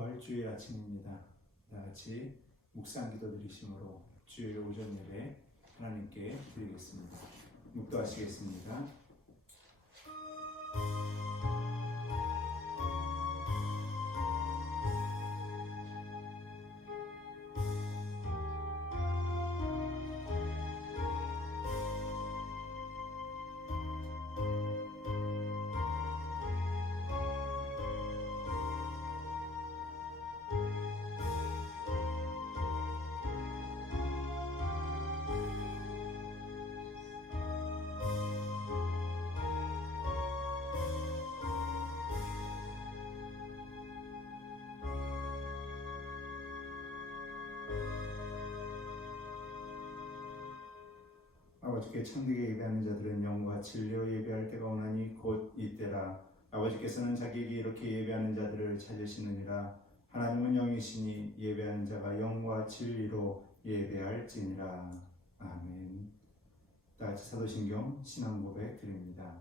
부활주일 아침입니다. 다 같이 묵상 기도 드리심으로 주일 오전 예배 하나님께 드리겠습니다. 묵도하시겠습니다. 아버지께 참되게 예배하는 자들은 영과 진리로 예배할 때가 오나니 곧 이때라. 아버지께서는 자기에게 이렇게 예배하는 자들을 찾으시느니라. 하나님은 영이시니 예배하는 자가 영과 진리로 예배할지니라. 아멘. 다같이 사도신경 신앙고백 드립니다.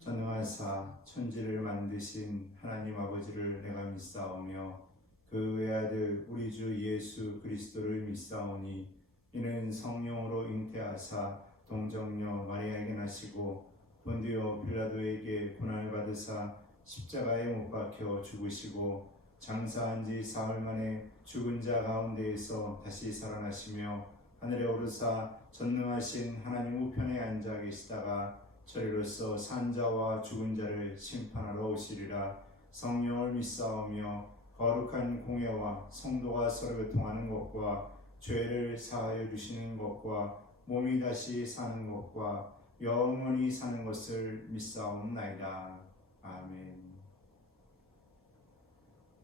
전능하사 천지를 만드신 하나님 아버지를 내가 믿사오며 그 외아들 우리 주 예수 그리스도를 믿사오니 이는 성령으로 잉태하사 동정녀 마리아에게 나시고 본디오 빌라도에게 고난을 받으사 십자가에 못 박혀 죽으시고 장사한 지 사흘 만에 죽은 자 가운데에서 다시 살아나시며 하늘에 오르사 전능하신 하나님 우편에 앉아 계시다가 저리로서 산 자와 죽은 자를 심판하러 오시리라. 성령을 믿사오며 거룩한 공예와 성도가 서로 교통하는 것과 죄를 사하여 주시는 것과 몸이 다시 사는 것과 영원히 사는 것을 믿사옵나이다. 아멘.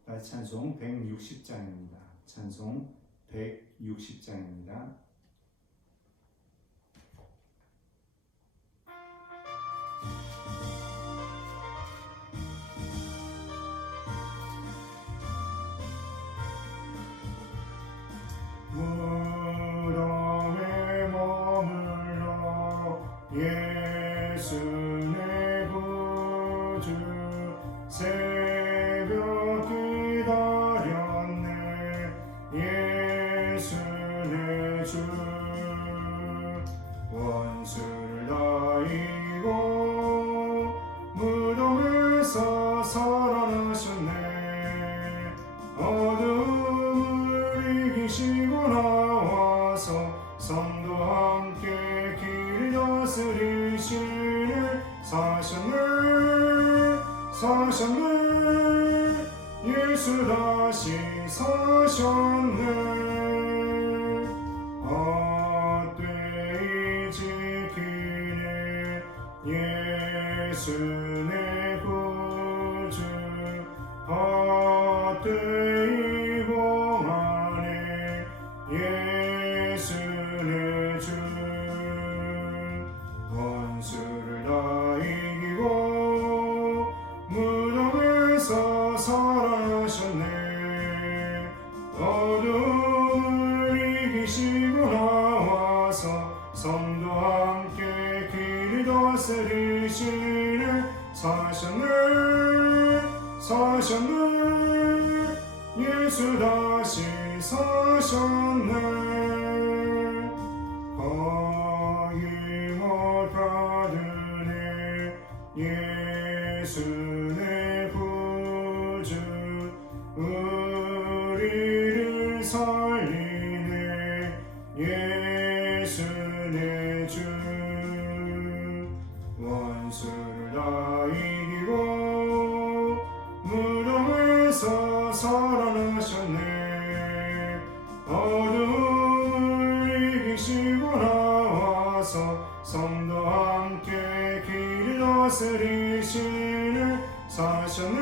찬송 160장입니다. 찬송 160장입니다. 무덤에 머물러 예수 내 구주 새벽 기다렸네. 예수 내 주 원수를 다 이기고 무덤에서 살아나셨네. 어둠을 이기시고 나와서 성도와 함께 길 다스리시네. 사셨네. 예수 다시 사셨네. 헛되이 지키네. 예수 내 구주 헛되이 봉하네. 예수 내 주 원수를 다 이기고 무덤에서 살아나셨네. 어둠을 이기시고 나와서 성도와 함께 길 다스리시네. 사셨네. 예수 다시 사셨네. 거임을 받으네. 예수 내 구주 우리를 살리네. 예수 내 주 원수를 다 이기고 무덤에서 살아나셨네. 어둠을 이기시고 나와서 성도와 함께 길 다스리시네. 사셨네.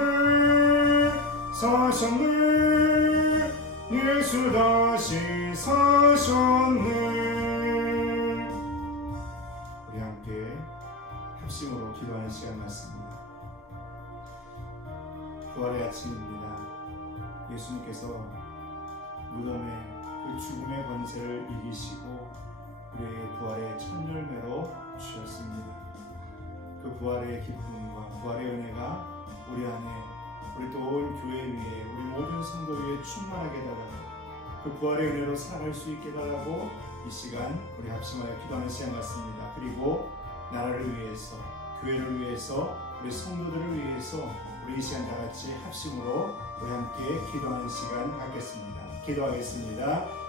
예수 다시 사셨네. 우리 함께 합심으로 기도하는 시간 같습니다. 부활의 아침입니다. 예수님께서 무덤의 그 죽음의 권세를 이기시고 우리의 부활의 첫 열매로 주셨습니다. 그 부활의 기쁨과 부활의 은혜가 우리 안에, 우리 또 온 교회 위에, 우리 모든 성도 위에 충만하게 해달라고, 그 부활의 은혜로 살아갈 수 있게 해달라고 이 시간 우리 합심하여 기도하는 시간 같습니다. 그리고 나라를 위해서, 교회를 위해서, 우리 성도들을 위해서 우리 이 시간 다 같이 합심으로 우리 함께 기도하는 시간 갖겠습니다. 기도하겠습니다.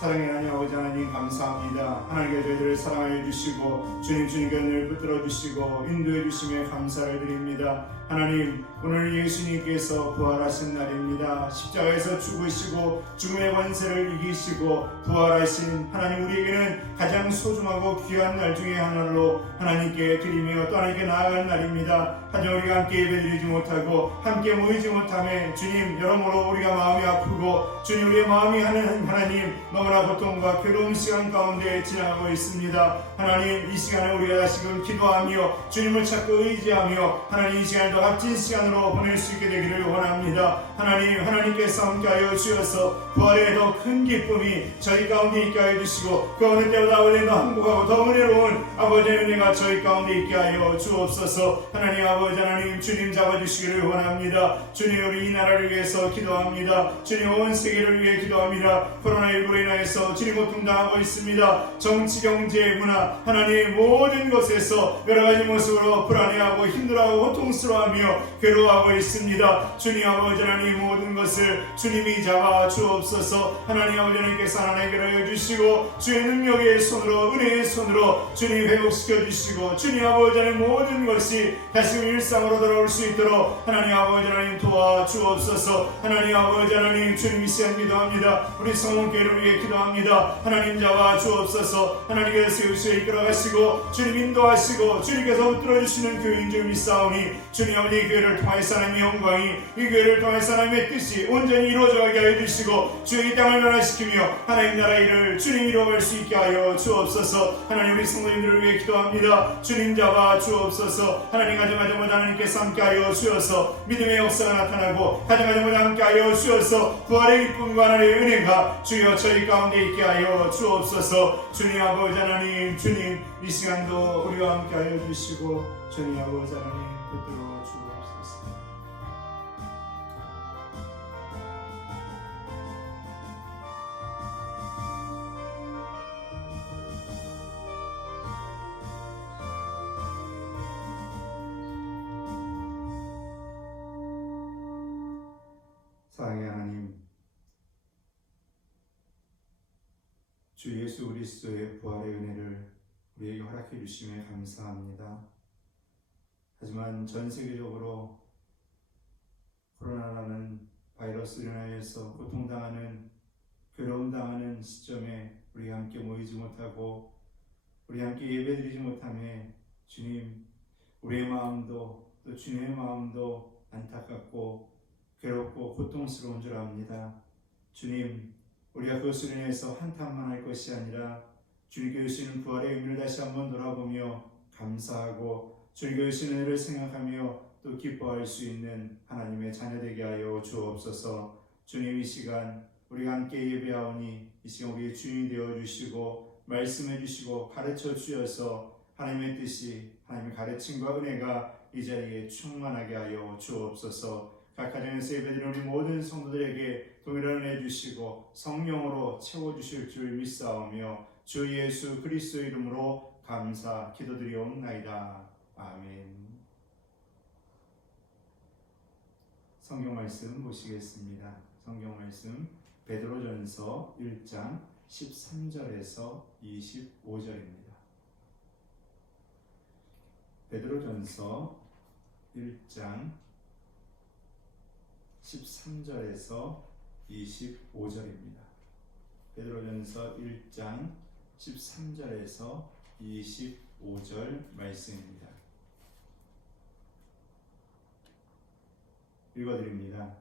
사랑의 하나님 아버지 하나님 감사합니다. 하나님께 저희들을 사랑하여 주시고 주님께 은혜를 붙들어 주시고 인도해 주심에 감사를 드립니다. 하나님, 오늘 예수님께서 부활하신 날입니다. 십자가에서 죽으시고 죽음의 권세를 이기시고 부활하신 하나님, 우리에게는 가장 소중하고 귀한 날 중에 하나로 하나님께 드리며 또 하나님께 나아가는 날입니다. 하지만 우리가 함께 예배드리지 못하고 함께 모이지 못함에 주님, 여러모로 우리가 마음이 아프고 주님, 우리의 마음이 하나님 너무나 고통과 괴로운 시간 가운데 지나가고 있습니다. 하나님, 이 시간에 우리가 다시금 기도하며 주님을 찾고 의지하며 하나님 이 시간을 더 값진 시간으로 보낼 수 있게 되기를 원합니다. 하나님께서 함께하여 주셔서 부활의 더 큰 기쁨이 저희 가운데 있게 하여 주시고 그 어느 때보다 아버지 더 행복하고 더 은혜로운 아버지의 은혜가 저희 가운데 있게 하여 주옵소서. 하나님 아버지 하나님, 주님 잡아주시기를 원합니다. 주님, 우리 이 나라를 위해서 기도합니다. 주님, 온 세계를 위해 기도합니다. 코로나19로 인하여서 주님 고통당하고 있습니다. 정치, 경제, 문화 하나님 모든 것에서 여러가지 모습으로 불안해하고 힘들어하고 고통스러워하며 괴로워하고 있습니다. 주님 아버지 하나님, 모든 것을 주님이 잡아 주옵소서. 하나님 아버지 하나님께서 하나님 해결하여 주시고 주의 능력의 손으로, 은혜의 손으로 주님 회복시켜 주시고 주님 아버지 하나님 모든 것이 다시 일상으로 돌아올 수 있도록 하나님 아버지 하나님 도와 주옵소서. 하나님 아버지 하나님, 주님 이 시간 기도합니다. 우리 성원교회를 위해 기도합니다. 하나님 잡아 주옵소서. 하나님께서 세우시어 이끌어가시고 주님 인도하시고 주님께서 붙들어 주시는 교인 줄 믿사오니 주님 아버지, 이 교회를 통하여서 하나님의 영광이, 이 교회를 통하여서 하나님의 뜻이 온전히 이루어져가게 하여 주시고 주의 이 땅을 변화시키며 하나님 나라 일을 주님 이루어갈 수 있게 하여 주옵소서. 하나님, 우리 성도님들을 위해 기도합니다. 주님 잡아 주옵소서. 하나님, 가정마다 하나님께서 함께하여 주셔서 믿음의 역사가 나타나고 가정마다 함께하여 주셔서 부활의 기쁨과 하나님의 은혜가 주여 저희 가운데 있게 하여 주옵소서. 주님 아버지 하나님, 주님 이 시간도 우리와 함께하여 주시고 주님 아버지 하나님 붙들어 주옵소서. 사랑의 하나님, 주 예수 그리스도의 부활의 은혜를 우리에게 허락해 주심에 감사합니다. 하지만 전 세계적으로 코로나라는 바이러스로 인하여서 고통당하는, 괴로움당하는 시점에 우리 함께 모이지 못하고 우리 함께 예배드리지 못함에 주님, 우리의 마음도 또 주님의 마음도 안타깝고 괴롭고 고통스러운 줄 압니다. 주님, 우리가 그것으로 인해서 한탄만 할 것이 아니라 주님께 주시는 부활의 의미를 다시 한번 돌아보며 감사하고 주님께 주시는 은혜를 생각하며 또 기뻐할 수 있는 하나님의 자녀 되게 하여 주옵소서. 주님, 이 시간 우리가 함께 예배하오니 이 시간 우리의 주인이 되어주시고 말씀해 주시고 가르쳐 주셔서 하나님의 뜻이, 하나님의 가르침과 은혜가 이 자리에 충만하게 하여 주옵소서. 각 가정에서 예배드리는 우리 모든 성도들에게 동일한 은혜 주시고 성령으로 채워주실 줄 믿사오며 주 예수 그리스도 이름으로 감사 기도드리옵나이다. 아멘. 성경 말씀 보시겠습니다. 성경 말씀 베드로전서 1장 13절에서 25절입니다. 베드로전서 1장 13절에서 25절입니다. 베드로전서 1장 13절에서 25절 말씀입니다. 읽어드립니다.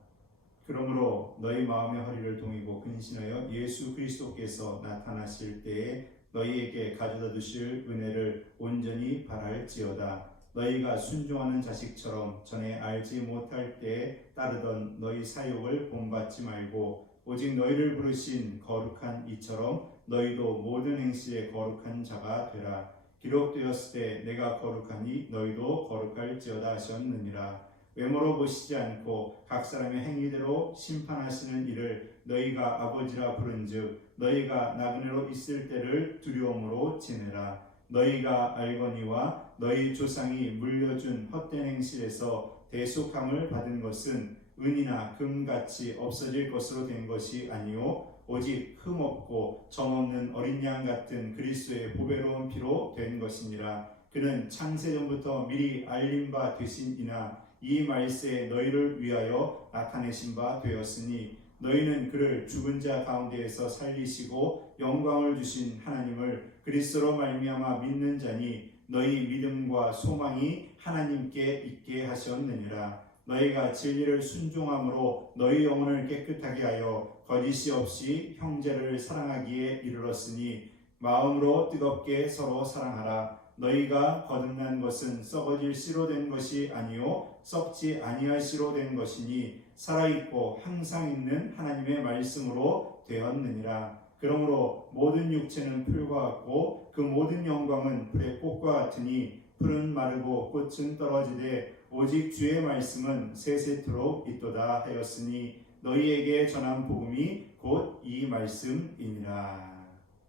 그러므로 너희 마음의 허리를 동이고 근신하여 예수 그리스도께서 나타나실 때에 너희에게 가져다 두실 은혜를 온전히 바랄지어다. 너희가 순종하는 자식처럼 전에 알지 못할 때에 따르던 너희 사욕을 본받지 말고 오직 너희를 부르신 거룩한 이처럼 너희도 모든 행실에 거룩한 자가 되라. 기록되었을 때 내가 거룩하니 너희도 거룩할지어다 하셨느니라. 외모로 보시지 않고 각 사람의 행위대로 심판하시는 이를 너희가 아버지라 부른즉 너희가 나그네로 있을 때를 두려움으로 지내라. 너희가 알거니와 너희 조상이 물려준 헛된 행실에서 대속함을 받은 것은 은이나 금같이 없어질 것으로 된 것이 아니요 오직 흠없고 점없는 어린 양 같은 그리스도의 보배로운 피로 된 것이니라. 그는 창세전부터 미리 알린 바 되신이나 이 말세에 너희를 위하여 나타내신 바 되었으니 너희는 그를 죽은 자 가운데에서 살리시고 영광을 주신 하나님을 그리스도로 말미암아 믿는 자니 너희 믿음과 소망이 하나님께 있게 하셨느니라. 너희가 진리를 순종함으로 너희 영혼을 깨끗하게 하여 거짓이 없이 형제를 사랑하기에 이르렀으니 마음으로 뜨겁게 서로 사랑하라. 너희가 거듭난 것은 썩어질 씨로 된 것이 아니요 썩지 아니할 씨로 된 것이니 살아있고 항상 있는 하나님의 말씀으로 되었느니라. 그러므로 모든 육체는 풀과 같고 그 모든 영광은 풀의 꽃과 같으니 풀은 마르고 꽃은 떨어지되 오직 주의 말씀은 세세토록 있도다 하였으니 너희에게 전한 복음이 곧 이 말씀이니라.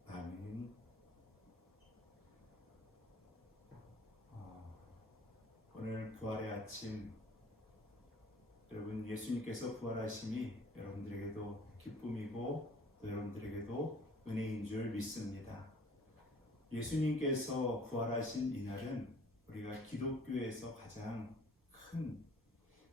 아멘. 오늘 부활의 아침, 여러분 예수님께서 부활하심이 여러분들에게도 기쁨이고 또 여러분들에게도 은혜인 줄 믿습니다. 예수님께서 부활하신 이날은 우리가 기독교에서 가장 큰,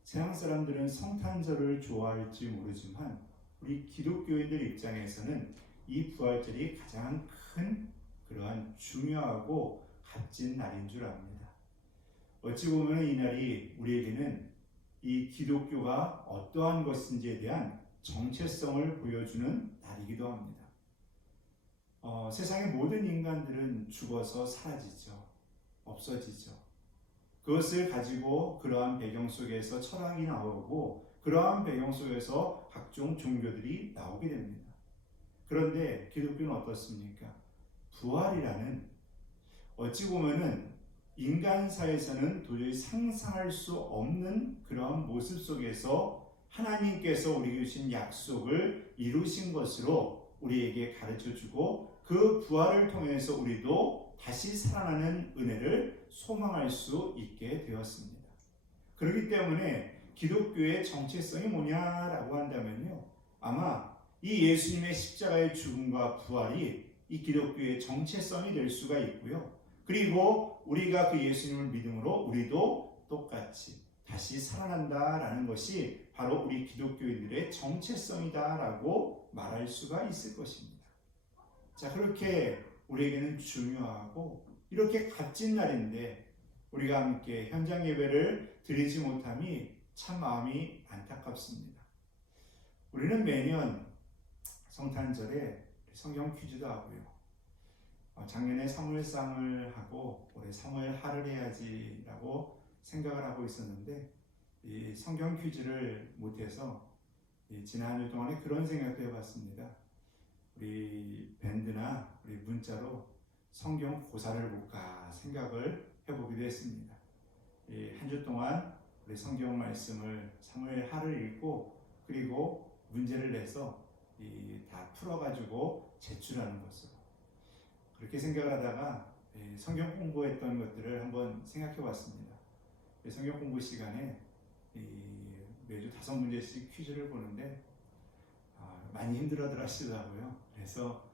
세상 사람들은 성탄절을 좋아할지 모르지만 우리 기독교인들 입장에서는 이 부활절이 가장 큰 그러한 중요하고 값진 날인 줄 압니다. 어찌 보면 이 날이 우리에게는 이 기독교가 어떠한 것인지에 대한 정체성을 보여주는 날이기도 합니다. 세상의 모든 인간들은 죽어서 사라지죠. 없어지죠. 그것을 가지고 그러한 배경 속에서 철학이 나오고 그러한 배경 속에서 각종 종교들이 나오게 됩니다. 그런데 기독교는 어떻습니까? 부활이라는 어찌 보면은 인간사에서는 도저히 상상할 수 없는 그러한 모습 속에서 하나님께서 우리에게 주신 약속을 이루신 것으로 우리에게 가르쳐주고 그 부활을 통해서 우리도 다시 살아나는 은혜를 소망할 수 있게 되었습니다. 그렇기 때문에 기독교의 정체성이 뭐냐라고 한다면요, 아마 이 예수님의 십자가의 죽음과 부활이 이 기독교의 정체성이 될 수가 있고요. 그리고 우리가 그 예수님을 믿음으로 우리도 똑같이 다시 살아난다라는 것이 바로 우리 기독교인들의 정체성이다라고 말할 수가 있을 것입니다. 자, 그렇게 우리에게는 중요하고 이렇게 값진 날인데 우리가 함께 현장 예배를 드리지 못함이 참 마음이 안타깝습니다. 우리는 매년 성탄절에 성경 퀴즈도 하고요. 작년에 사무엘상을 하고 올해 사무엘하를 해야지라고 생각을 하고 있었는데 이 성경 퀴즈를 못해서 지난 한 주 동안에 그런 생각도 해봤습니다. 우리 밴드나 우리 문자로 성경 고사를 볼까 생각을 해보기도 했습니다. 한 주 동안 우리 성경 말씀을 사무엘하를 읽고 그리고 문제를 내서 다 풀어가지고 제출하는 것으로 그렇게 생각을 하다가 성경 공부했던 것들을 한번 생각해 봤습니다. 성경 공부 시간에 매주 5문제씩 퀴즈를 보는데 많이 힘들어들 하시더라고요. 그래서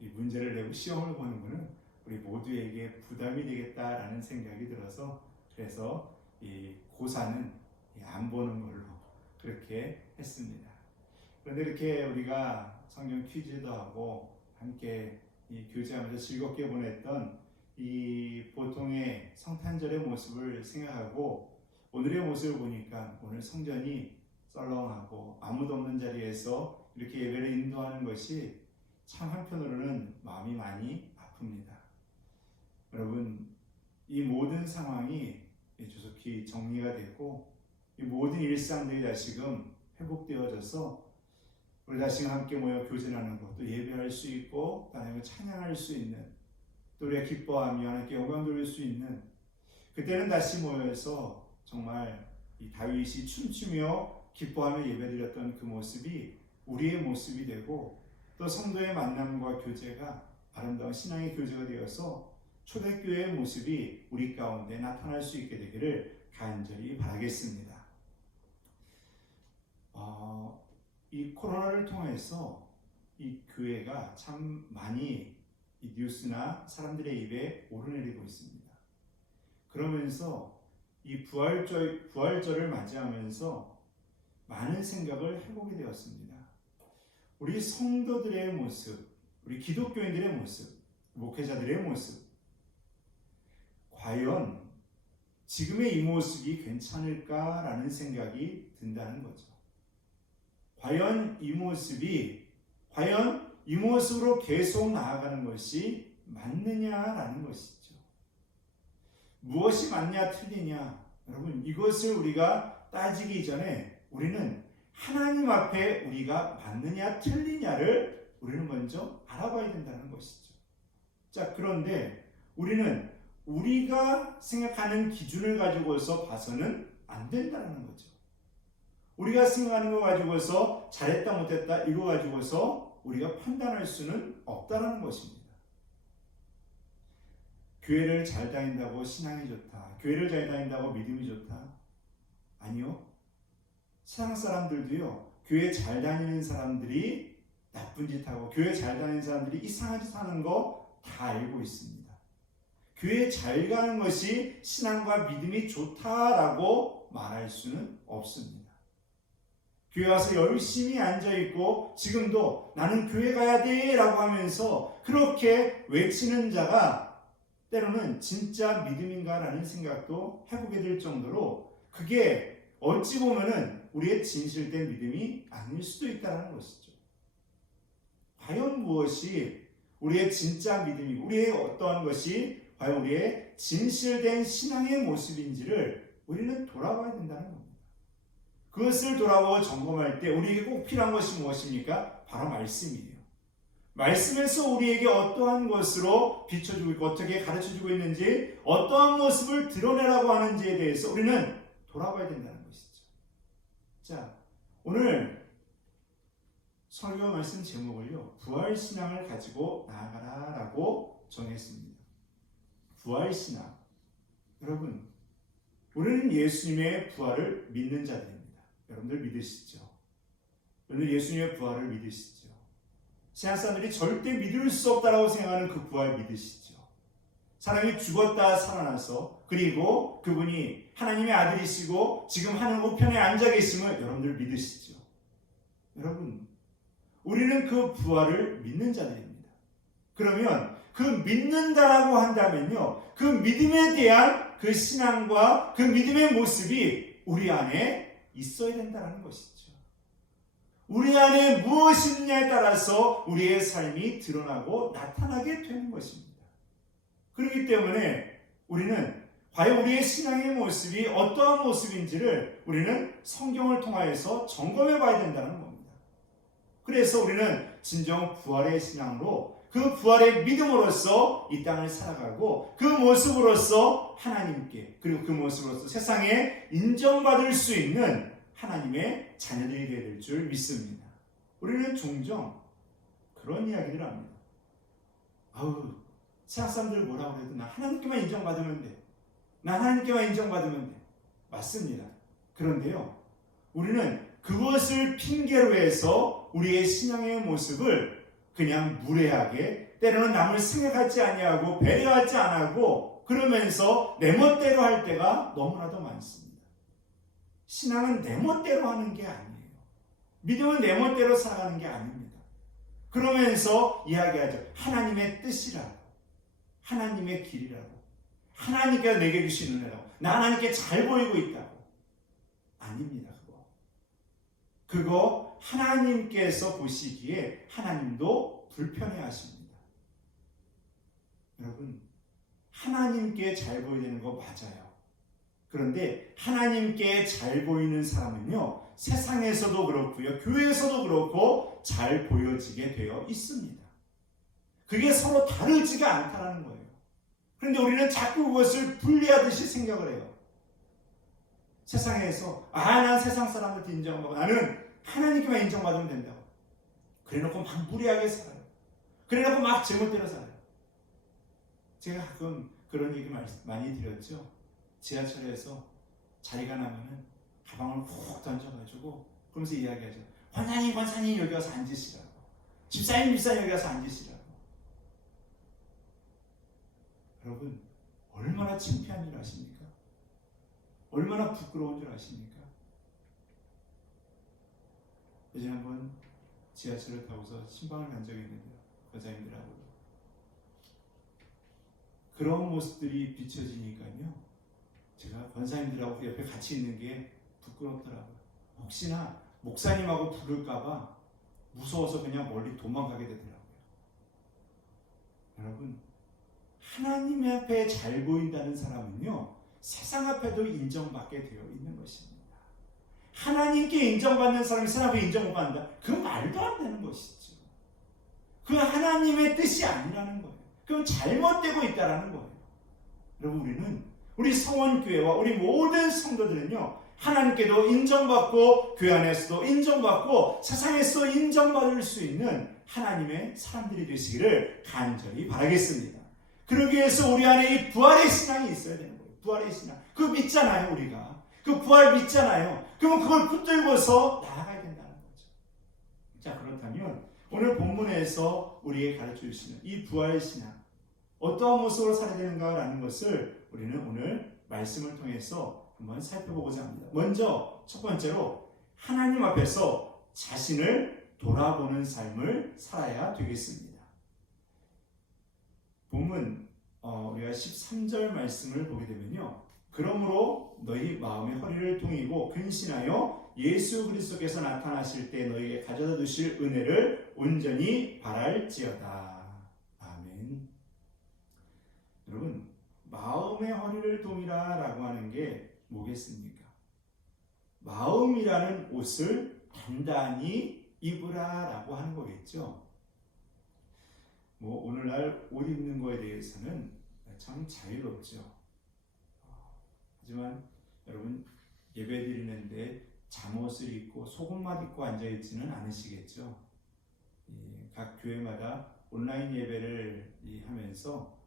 이 문제를 내고 시험을 보는 것은 우리 모두에게 부담이 되겠다라는 생각이 들어서 그래서 이 고사는 안 보는 걸로 그렇게 했습니다. 그런데 이렇게 우리가 성경 퀴즈도 하고 함께 이 교제하면서 즐겁게 보냈던 이 보통의 성탄절의 모습을 생각하고 오늘의 모습을 보니까 오늘 성전이 썰렁하고 아무도 없는 자리에서 이렇게 예배를 인도하는 것이 참 한편으로는 마음이 많이 아픕니다. 여러분, 이 모든 상황이 조속히 정리가 됐고 이 모든 일상들이 다시금 회복되어져서 우리 다시 함께 모여 교제하는 것, 또 예배할 수 있고 하나님을 찬양할 수 있는, 또 우리가 기뻐하며 하나님께 영광 돌릴 수 있는, 그때는 다시 모여서 정말 이 다윗이 춤추며 기뻐하며 예배드렸던 그 모습이 우리의 모습이 되고 또 성도의 만남과 교제가 아름다운 신앙의 교제가 되어서 초대교회의 모습이 우리 가운데 나타날 수 있게 되기를 간절히 바라겠습니다. 이 코로나를 통해서 이 교회가 참 많이 이 뉴스나 사람들의 입에 오르내리고 있습니다. 그러면서 이 부활절을 맞이하면서 많은 생각을 해보게 되었습니다. 우리 성도들의 모습, 우리 기독교인들의 모습, 목회자들의 모습, 과연 지금의 이 모습이 괜찮을까라는 생각이 든다는 거죠. 과연 이 모습으로 계속 나아가는 것이 맞느냐라는 것이죠. 무엇이 맞냐 틀리냐, 여러분 이것을 우리가 따지기 전에 우리는 하나님 앞에 우리가 맞느냐 틀리냐를 우리는 먼저 알아봐야 된다는 것이죠. 자, 그런데 우리는 우리가 생각하는 기준을 가지고서 봐서는 안 된다는 거죠. 우리가 생각하는 거 가지고서 잘했다 못했다 이거 가지고서 우리가 판단할 수는 없다는 것입니다. 교회를 잘 다닌다고 신앙이 좋다, 교회를 잘 다닌다고 믿음이 좋다, 아니요. 세상 사람들도요, 교회 잘 다니는 사람들이 나쁜 짓 하고 교회 잘 다니는 사람들이 이상한 짓 하는 거 다 알고 있습니다. 교회 잘 가는 것이 신앙과 믿음이 좋다라고 말할 수는 없습니다. 교회 와서 열심히 앉아있고 지금도 나는 교회 가야 돼 라고 하면서 그렇게 외치는 자가 때로는 진짜 믿음인가 라는 생각도 해보게 될 정도로 그게 어찌 보면은 우리의 진실된 믿음이 아닐 수도 있다는 것이죠. 과연 무엇이 우리의 진짜 믿음이고 우리의 어떠한 것이 과연 우리의 진실된 신앙의 모습인지를 우리는 돌아봐야 된다는 겁니다. 그것을 돌아보고 점검할 때 우리에게 꼭 필요한 것이 무엇입니까? 바로 말씀이에요. 말씀에서 우리에게 어떠한 것으로 비춰주고 있고 어떻게 가르쳐주고 있는지 어떠한 모습을 드러내라고 하는지에 대해서 우리는 돌아봐야 된다는 것이죠. 자, 오늘 설교 말씀 제목을요, 부활신앙을 가지고 나아가라 라고 정했습니다. 부활신앙. 여러분, 우리는 예수님의 부활을 믿는 자들입니다. 여러분들 믿으시죠? 여러분들 예수님의 부활을 믿으시죠? 세상 사람들이 절대 믿을 수 없다라고 생각하는 그 부활 믿으시죠? 사람이 죽었다 살아나서 그리고 그분이 하나님의 아들이시고 지금 하늘 우편에 앉아 계심을 여러분들 믿으시죠? 여러분, 우리는 그 부활을 믿는 자들입니다. 그러면 그 믿는다라고 한다면요, 그 믿음에 대한 그 신앙과 그 믿음의 모습이 우리 안에 있어야 된다는 것이죠. 우리 안에 무엇이 있느냐에 따라서 우리의 삶이 드러나고 나타나게 되는 것입니다. 그렇기 때문에 우리는 과연 우리의 신앙의 모습이 어떠한 모습인지를 우리는 성경을 통하여서 점검해 봐야 된다는 겁니다. 그래서 우리는 진정 부활의 신앙으로 그 부활의 믿음으로써 이 땅을 살아가고 그 모습으로써 하나님께 그리고 그 모습으로써 세상에 인정받을 수 있는 하나님의 자녀들이 되어야 될 줄 믿습니다. 우리는 종종 그런 이야기를 합니다. 세상 사람들 뭐라고 해도 나 하나님께만 인정받으면 돼. 나 하나님께만 인정받으면 돼. 맞습니다. 그런데요, 우리는 그것을 핑계로 해서 우리의 신앙의 모습을 그냥 무례하게 때로는 남을 생각하지 아니하고 배려하지 않고 그러면서 내 멋대로 할 때가 너무나도 많습니다. 신앙은 내 멋대로 하는 게 아니에요. 믿음은 내 멋대로 살아가는 게 아닙니다. 그러면서 이야기하죠. 하나님의 뜻이라고, 하나님의 길이라고, 하나님께서 내게 주신 은혜라고, 나 하나님께 잘 보이고 있다고. 아닙니다. 그거 하나님께서 보시기에 하나님도 불편해 하십니다. 여러분, 하나님께 잘 보이는 거 맞아요. 그런데 하나님께 잘 보이는 사람은요, 세상에서도 그렇고요, 교회에서도 그렇고 잘 보여지게 되어 있습니다. 그게 서로 다르지가 않다는 거예요. 그런데 우리는 자꾸 그것을 분리하듯이 생각을 해요. 세상에서 난 세상 사람한테 인정받고 나는 하나님께만 인정받으면 된다고. 그래놓고 막 무리하게 살아요. 그래놓고 막 제멋대로 살아요. 제가 가끔 그런 얘기 많이 드렸죠. 지하철에서 자리가 나면은 가방을 훅 던져가지고 그러면서 이야기하죠. 권사님 여기 와서 앉으시라고. 집사님 여기 와서 앉으시라고. 여러분 얼마나 창피한 줄 아십니까? 얼마나 부끄러운 줄 아십니까? 예전에 한번 지하철을 타고서 신방을 간 적이 있는데요. 권사님들하고 그런 모습들이 비춰지니까요. 제가 권사님들하고 옆에 같이 있는 게 부끄럽더라고요. 혹시나 목사님하고 부를까봐 무서워서 그냥 멀리 도망가게 되더라고요. 여러분, 하나님 앞에 잘 보인다는 사람은요, 세상 앞에도 인정받게 되어 있는 것입니다. 하나님께 인정받는 사람이 세상 앞에 인정 못 받는다? 그 말도 안 되는 것이죠. 그 하나님의 뜻이 아니라는 거예요. 그건 잘못되고 있다는 거예요. 여러분, 우리 성원교회와 우리 모든 성도들은요, 하나님께도 인정받고 교회 안에서도 인정받고 세상에서 인정받을 수 있는 하나님의 사람들이 되시기를 간절히 바라겠습니다. 그러기 위해서 우리 안에 이 부활의 신앙이 있어야 되는 거예요. 부활의 신앙. 그거 믿잖아요, 우리가. 그 부활 믿잖아요. 그러면 그걸 붙들고서 나아가야 된다는 거죠. 자, 그렇다면 오늘 본문에서 우리에게 가르쳐 주시는 이 부활의 신앙, 어떠한 모습으로 살아야 되는가라는 것을 우리는 오늘 말씀을 통해서 한번 살펴보고자 합니다. 먼저 첫 번째로 하나님 앞에서 자신을 돌아보는 삶을 살아야 되겠습니다. 본문 우리가 13절 말씀을 보게 되면요. 그러므로 너희 마음의 허리를 동이고 근신하여 예수 그리스도께서 나타나실 때 너희에게 가져다 주실 은혜를 온전히 바랄지어다. 아멘. 여러분, 마음의 허리를 동이라 라고 하는 게 뭐겠습니까? 마음이라는 옷을 단단히 입으라 라고 하는 거겠죠. 오늘날 옷 입는 거에 대해서는 참 자유롭죠. 하지만 여러분, 예배 드리는데 잠옷을 입고 속옷만 입고 앉아있지는 않으시겠죠. 각 교회마다 온라인 예배를 하면서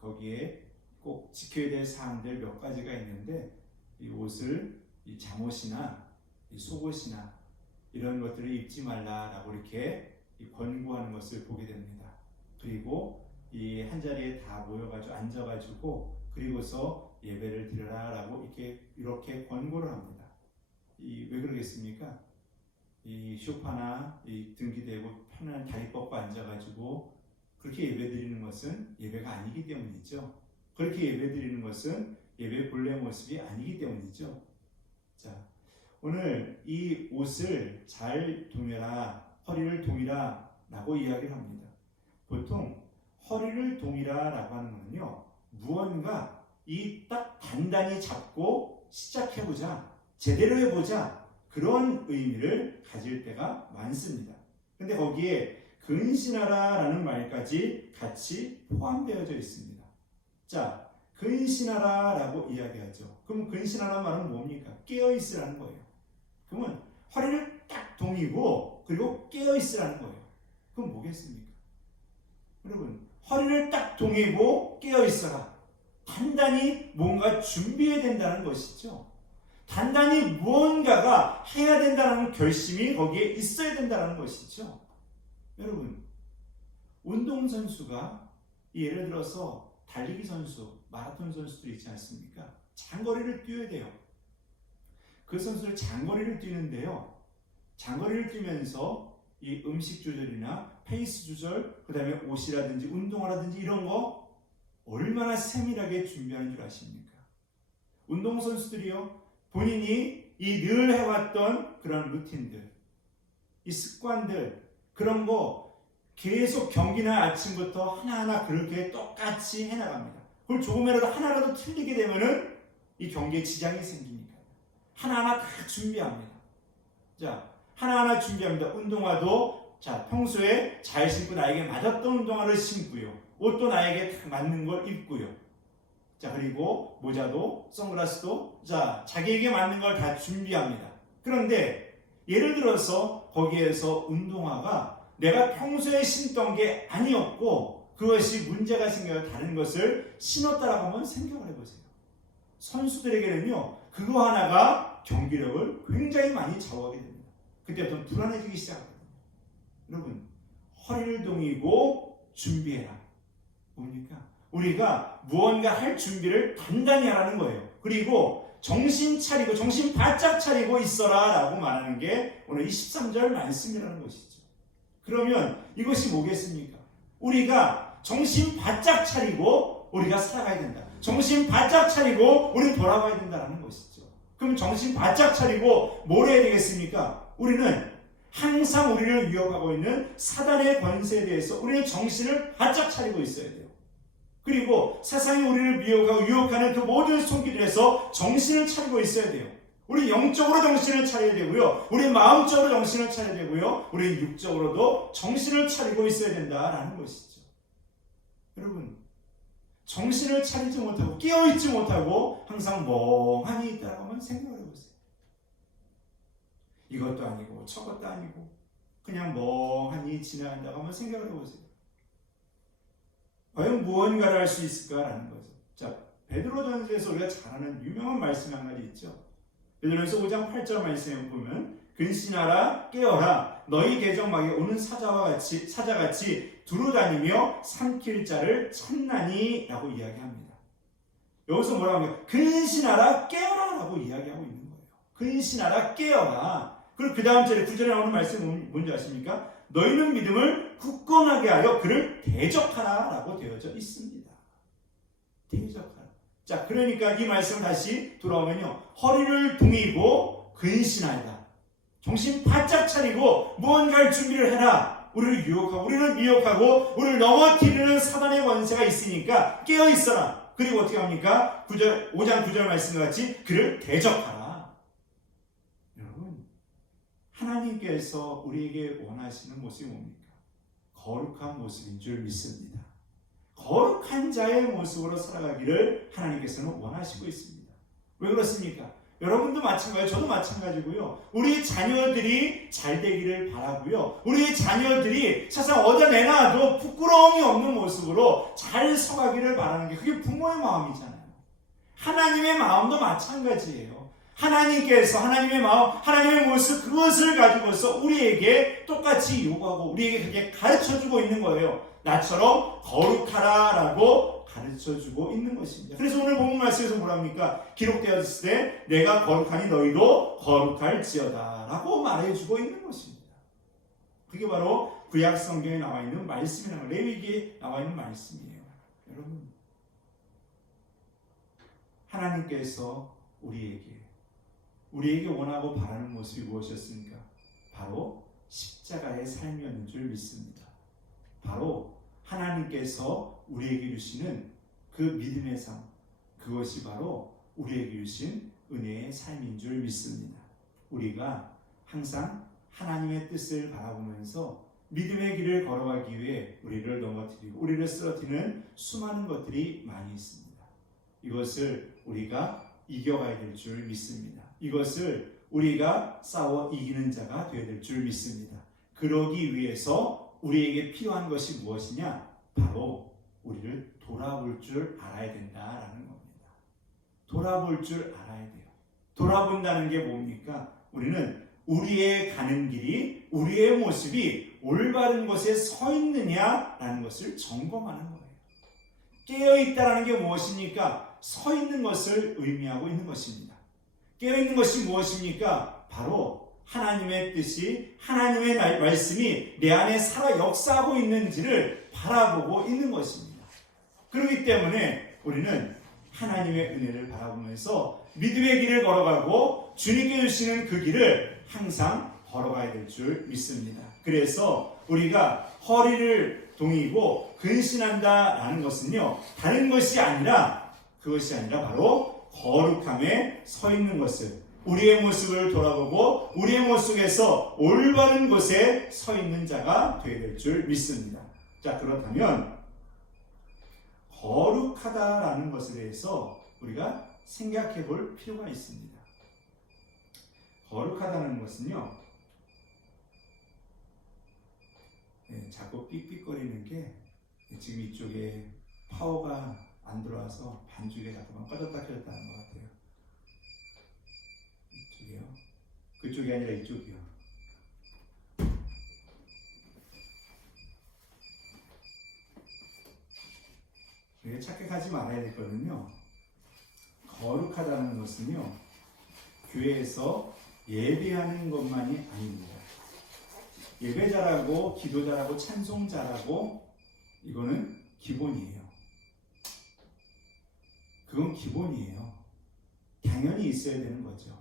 거기에 꼭 지켜야 될 사항들 몇 가지가 있는데 이 옷을 이 잠옷이나 이 속옷이나 이런 것들을 입지 말라라고 이렇게 권고하는 것을 보게 됩니다. 그리고 이 한 자리에 다 모여가지고 앉아가지고 그리고서 예배를 드려라라고 이렇게 권고를 합니다. 왜 그러겠습니까? 이 소파나 이 등기대고 편한 다리 뻗고 앉아가지고 그렇게 예배 드리는 것은 예배가 아니기 때문이죠. 그렇게 예배 드리는 것은 예배의 본래 모습이 아니기 때문이죠. 자, 오늘 이 옷을 잘 동여라, 허리를 동이라 라고 이야기를 합니다. 보통 허리를 동이라 라고 하는 것은요, 무언가 딱 단단히 잡고 시작해보자, 제대로 해보자, 그런 의미를 가질 때가 많습니다. 근데 거기에 근신하라 라는 말까지 같이 포함되어져 있습니다. 자, 근신하라 라고 이야기하죠. 그럼 근신하라는 말은 뭡니까? 깨어있으라는 거예요. 그러면 허리를 딱 동이고 그리고 깨어있으라는 거예요. 그럼 뭐겠습니까? 여러분, 허리를 딱 동이고 깨어있어라. 단단히 뭔가 준비해야 된다는 것이죠. 단단히 무언가가 해야 된다는 결심이 거기에 있어야 된다는 것이죠. 여러분, 운동선수가 예를 들어서 달리기 선수, 마라톤 선수들 있지 않습니까? 장거리를 뛰어야 돼요. 그 선수들 장거리를 뛰는데요. 장거리를 뛰면서 이 음식 조절이나 페이스 조절, 그 다음에 옷이라든지 운동화라든지 이런 거 얼마나 세밀하게 준비하는 줄 아십니까? 운동선수들이요, 본인이 늘 해왔던 그런 루틴들, 이 습관들, 그런 거 계속 경기나 아침부터 하나하나 그렇게 똑같이 해나갑니다. 그걸 조금이라도 하나라도 틀리게 되면은 이 경기에 지장이 생기니까 하나하나 다 준비합니다. 자, 하나하나 준비합니다. 운동화도 평소에 잘 신고 나에게 맞았던 운동화를 신고요. 옷도 나에게 딱 맞는 걸 입고요. 자, 그리고 모자도 선글라스도 자, 자기에게 맞는 걸 다 준비합니다. 그런데 예를 들어서 거기에서 운동화가 내가 평소에 신던 게 아니었고 그것이 문제가 생겨서 다른 것을 신었다라고 한번 생각을 해보세요. 선수들에게는요, 그거 하나가 경기력을 굉장히 많이 좌우하게 됩니다. 그때부터 불안해지기 시작합니다. 여러분, 허리를 동이고 준비해라. 뭡니까? 우리가 무언가 할 준비를 단단히 하라는 거예요. 그리고 정신 차리고 정신 바짝 차리고 있어라 라고 말하는 게 오늘 23절 말씀이라는 것이죠. 그러면 이것이 뭐겠습니까? 우리가 정신 바짝 차리고 우리가 살아가야 된다. 정신 바짝 차리고 우리는 돌아가야 된다는 것이죠. 그럼 정신 바짝 차리고 뭘 해야 되겠습니까? 우리는 항상 우리를 위협하고 있는 사단의 권세에 대해서 우리는 정신을 바짝 차리고 있어야 돼요. 그리고 세상이 우리를 미혹하고 유혹하는 그 모든 손길에서 정신을 차리고 있어야 돼요. 우리 영적으로 정신을 차려야 되고요. 우리 마음적으로 정신을 차려야 되고요. 우리 육적으로도 정신을 차리고 있어야 된다라는 것이죠. 여러분, 정신을 차리지 못하고 깨어있지 못하고 항상 멍하니 있다고 하면 생각을 해보세요. 이것도 아니고 저것도 아니고 그냥 멍하니 지나간다고 하면 생각을 해보세요. 과연 무언가를 할 수 있을까라는 거죠. 자, 베드로전서에서 우리가 잘 아는 유명한 말씀 한 가지 있죠. 베드로전서 5장 8절 말씀에 보면 근신하라 깨어라 너희 계정막에 오는 사자같이 두루다니며 삼킬 자를 찾나니 라고 이야기합니다. 여기서 뭐라고 합니까? 근신하라 깨어라 라고 이야기하고 있는 거예요. 근신하라 깨어라. 그리고 그 다음 절에 9절에 나오는 말씀은 뭔지 아십니까? 너희는 믿음을 굳건하게 하여 그를 대적하라 라고 되어져 있습니다. 대적하라. 자, 그러니까 이 말씀 다시 돌아오면요, 허리를 동이고 근신하라. 정신 바짝 차리고 무언가를 준비를 해라. 우리를 유혹하고 우리를 미혹하고 우리를 넘어뜨리는 사단의 권세가 있으니까 깨어 있어라. 그리고 어떻게 합니까? 5장 9절 말씀과 같이 그를 대적하라. 여러분, 하나님께서 우리에게 원하시는 모습이 뭡니까? 거룩한 모습인 줄 믿습니다. 거룩한 자의 모습으로 살아가기를 하나님께서는 원하시고 있습니다. 왜 그렇습니까? 여러분도 마찬가지고 저도 마찬가지고요. 우리 자녀들이 잘 되기를 바라고요. 우리 자녀들이 세상 어디다 내놔도 부끄러움이 없는 모습으로 잘 서가기를 바라는 게 그게 부모의 마음이잖아요. 하나님의 마음도 마찬가지예요. 하나님께서 하나님의 마음, 하나님의 모습 그것을 가지고서 우리에게 똑같이 요구하고 우리에게 그렇게 가르쳐주고 있는 거예요. 나처럼 거룩하라라고 가르쳐주고 있는 것입니다. 그래서 오늘 본문 말씀에서 뭐랍니까? 기록되었을 때 내가 거룩하니 너희도 거룩할지어다 라고 말해주고 있는 것입니다. 그게 바로 구약 성경에 나와 있는 말씀이라는 거예요. 레위기에 나와 있는 말씀이에요. 여러분, 하나님께서 우리에게 원하고 바라는 모습이 무엇이었습니까? 바로 십자가의 삶이었는 줄 믿습니다. 바로 하나님께서 우리에게 주시는 그 믿음의 삶, 그것이 바로 우리에게 주신 은혜의 삶인 줄 믿습니다. 우리가 항상 하나님의 뜻을 바라보면서 믿음의 길을 걸어가기 위해 우리를 넘어뜨리고 우리를 쓰러뜨리는 수많은 것들이 많이 있습니다. 이것을 우리가 이겨가야 될 줄 믿습니다. 이것을 우리가 싸워 이기는 자가 되어야 될 줄 믿습니다. 그러기 위해서 우리에게 필요한 것이 무엇이냐? 바로 우리를 돌아볼 줄 알아야 된다라는 겁니다. 돌아볼 줄 알아야 돼요. 돌아본다는 게 뭡니까? 우리는 우리의 가는 길이, 우리의 모습이 올바른 곳에 서 있느냐라는 것을 점검하는 거예요. 깨어있다라는 게 무엇입니까? 서 있는 것을 의미하고 있는 것입니다. 깨어있는 것이 무엇입니까? 바로 하나님의 뜻이, 하나님의 말씀이 내 안에 살아 역사하고 있는지를 바라보고 있는 것입니다. 그렇기 때문에 우리는 하나님의 은혜를 바라보면서 믿음의 길을 걸어가고 주님께 주시는 그 길을 항상 걸어가야 될 줄 믿습니다. 그래서 우리가 허리를 동이고 근신한다라는 것은요, 다른 것이 아니라, 그것이 아니라 바로 거룩함에 서 있는 것을, 우리의 모습을 돌아보고 우리의 모습에서 올바른 곳에 서 있는 자가 되어야 될 줄 믿습니다. 자, 그렇다면 거룩하다라는 것에 대해서 우리가 생각해 볼 필요가 있습니다. 거룩하다는 것은요, 자꾸 삑삑거리는 게 지금 이쪽에 파워가 안 들어와서 반죽에 자꾸만 꺼졌다 켜졌다 하는 것 같아요. 이쪽이요. 그쪽이 아니라 이쪽이요. 우리가 착각하지 말아야 되거든요. 거룩하다는 것은요, 교회에서 예배하는 것만이 아닙니다. 예배 잘하고 기도 잘하고 찬송 잘하고 이거는 기본이에요. 그건 기본이에요. 당연히 있어야 되는 거죠.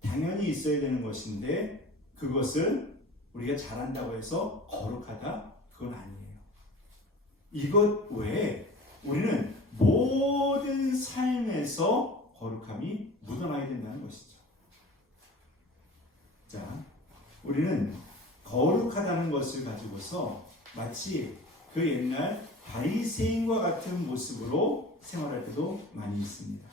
당연히 있어야 되는 것인데 그것을 우리가 잘한다고 해서 거룩하다? 그건 아니에요. 이것 외에 우리는 모든 삶에서 거룩함이 묻어나야 된다는 것이죠. 자, 우리는 거룩하다는 것을 가지고서 마치 그 옛날 바리새인과 같은 모습으로 생활할 때도 많이 있습니다.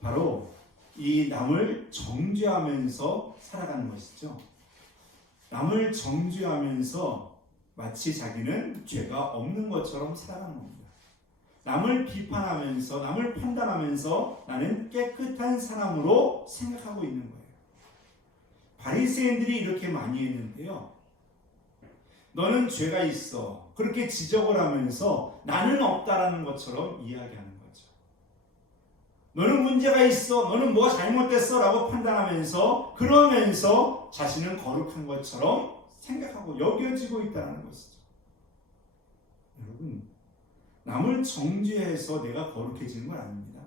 바로 이 남을 정죄하면서 살아가는 것이죠. 남을 정죄하면서 마치 자기는 죄가 없는 것처럼 살아가는 겁니다. 남을 비판하면서, 남을 판단하면서 나는 깨끗한 사람으로 생각하고 있는 거예요. 바리새인들이 이렇게 많이 했는데요. 너는 죄가 있어. 그렇게 지적을 하면서 나는 없다라는 것처럼 이야기하는 거죠. 너는 문제가 있어. 너는 뭐가 잘못됐어. 라고 판단하면서 그러면서 자신은 거룩한 것처럼 생각하고 여겨지고 있다는 것이죠. 여러분, 남을 정죄해서 내가 거룩해지는 건 아닙니다.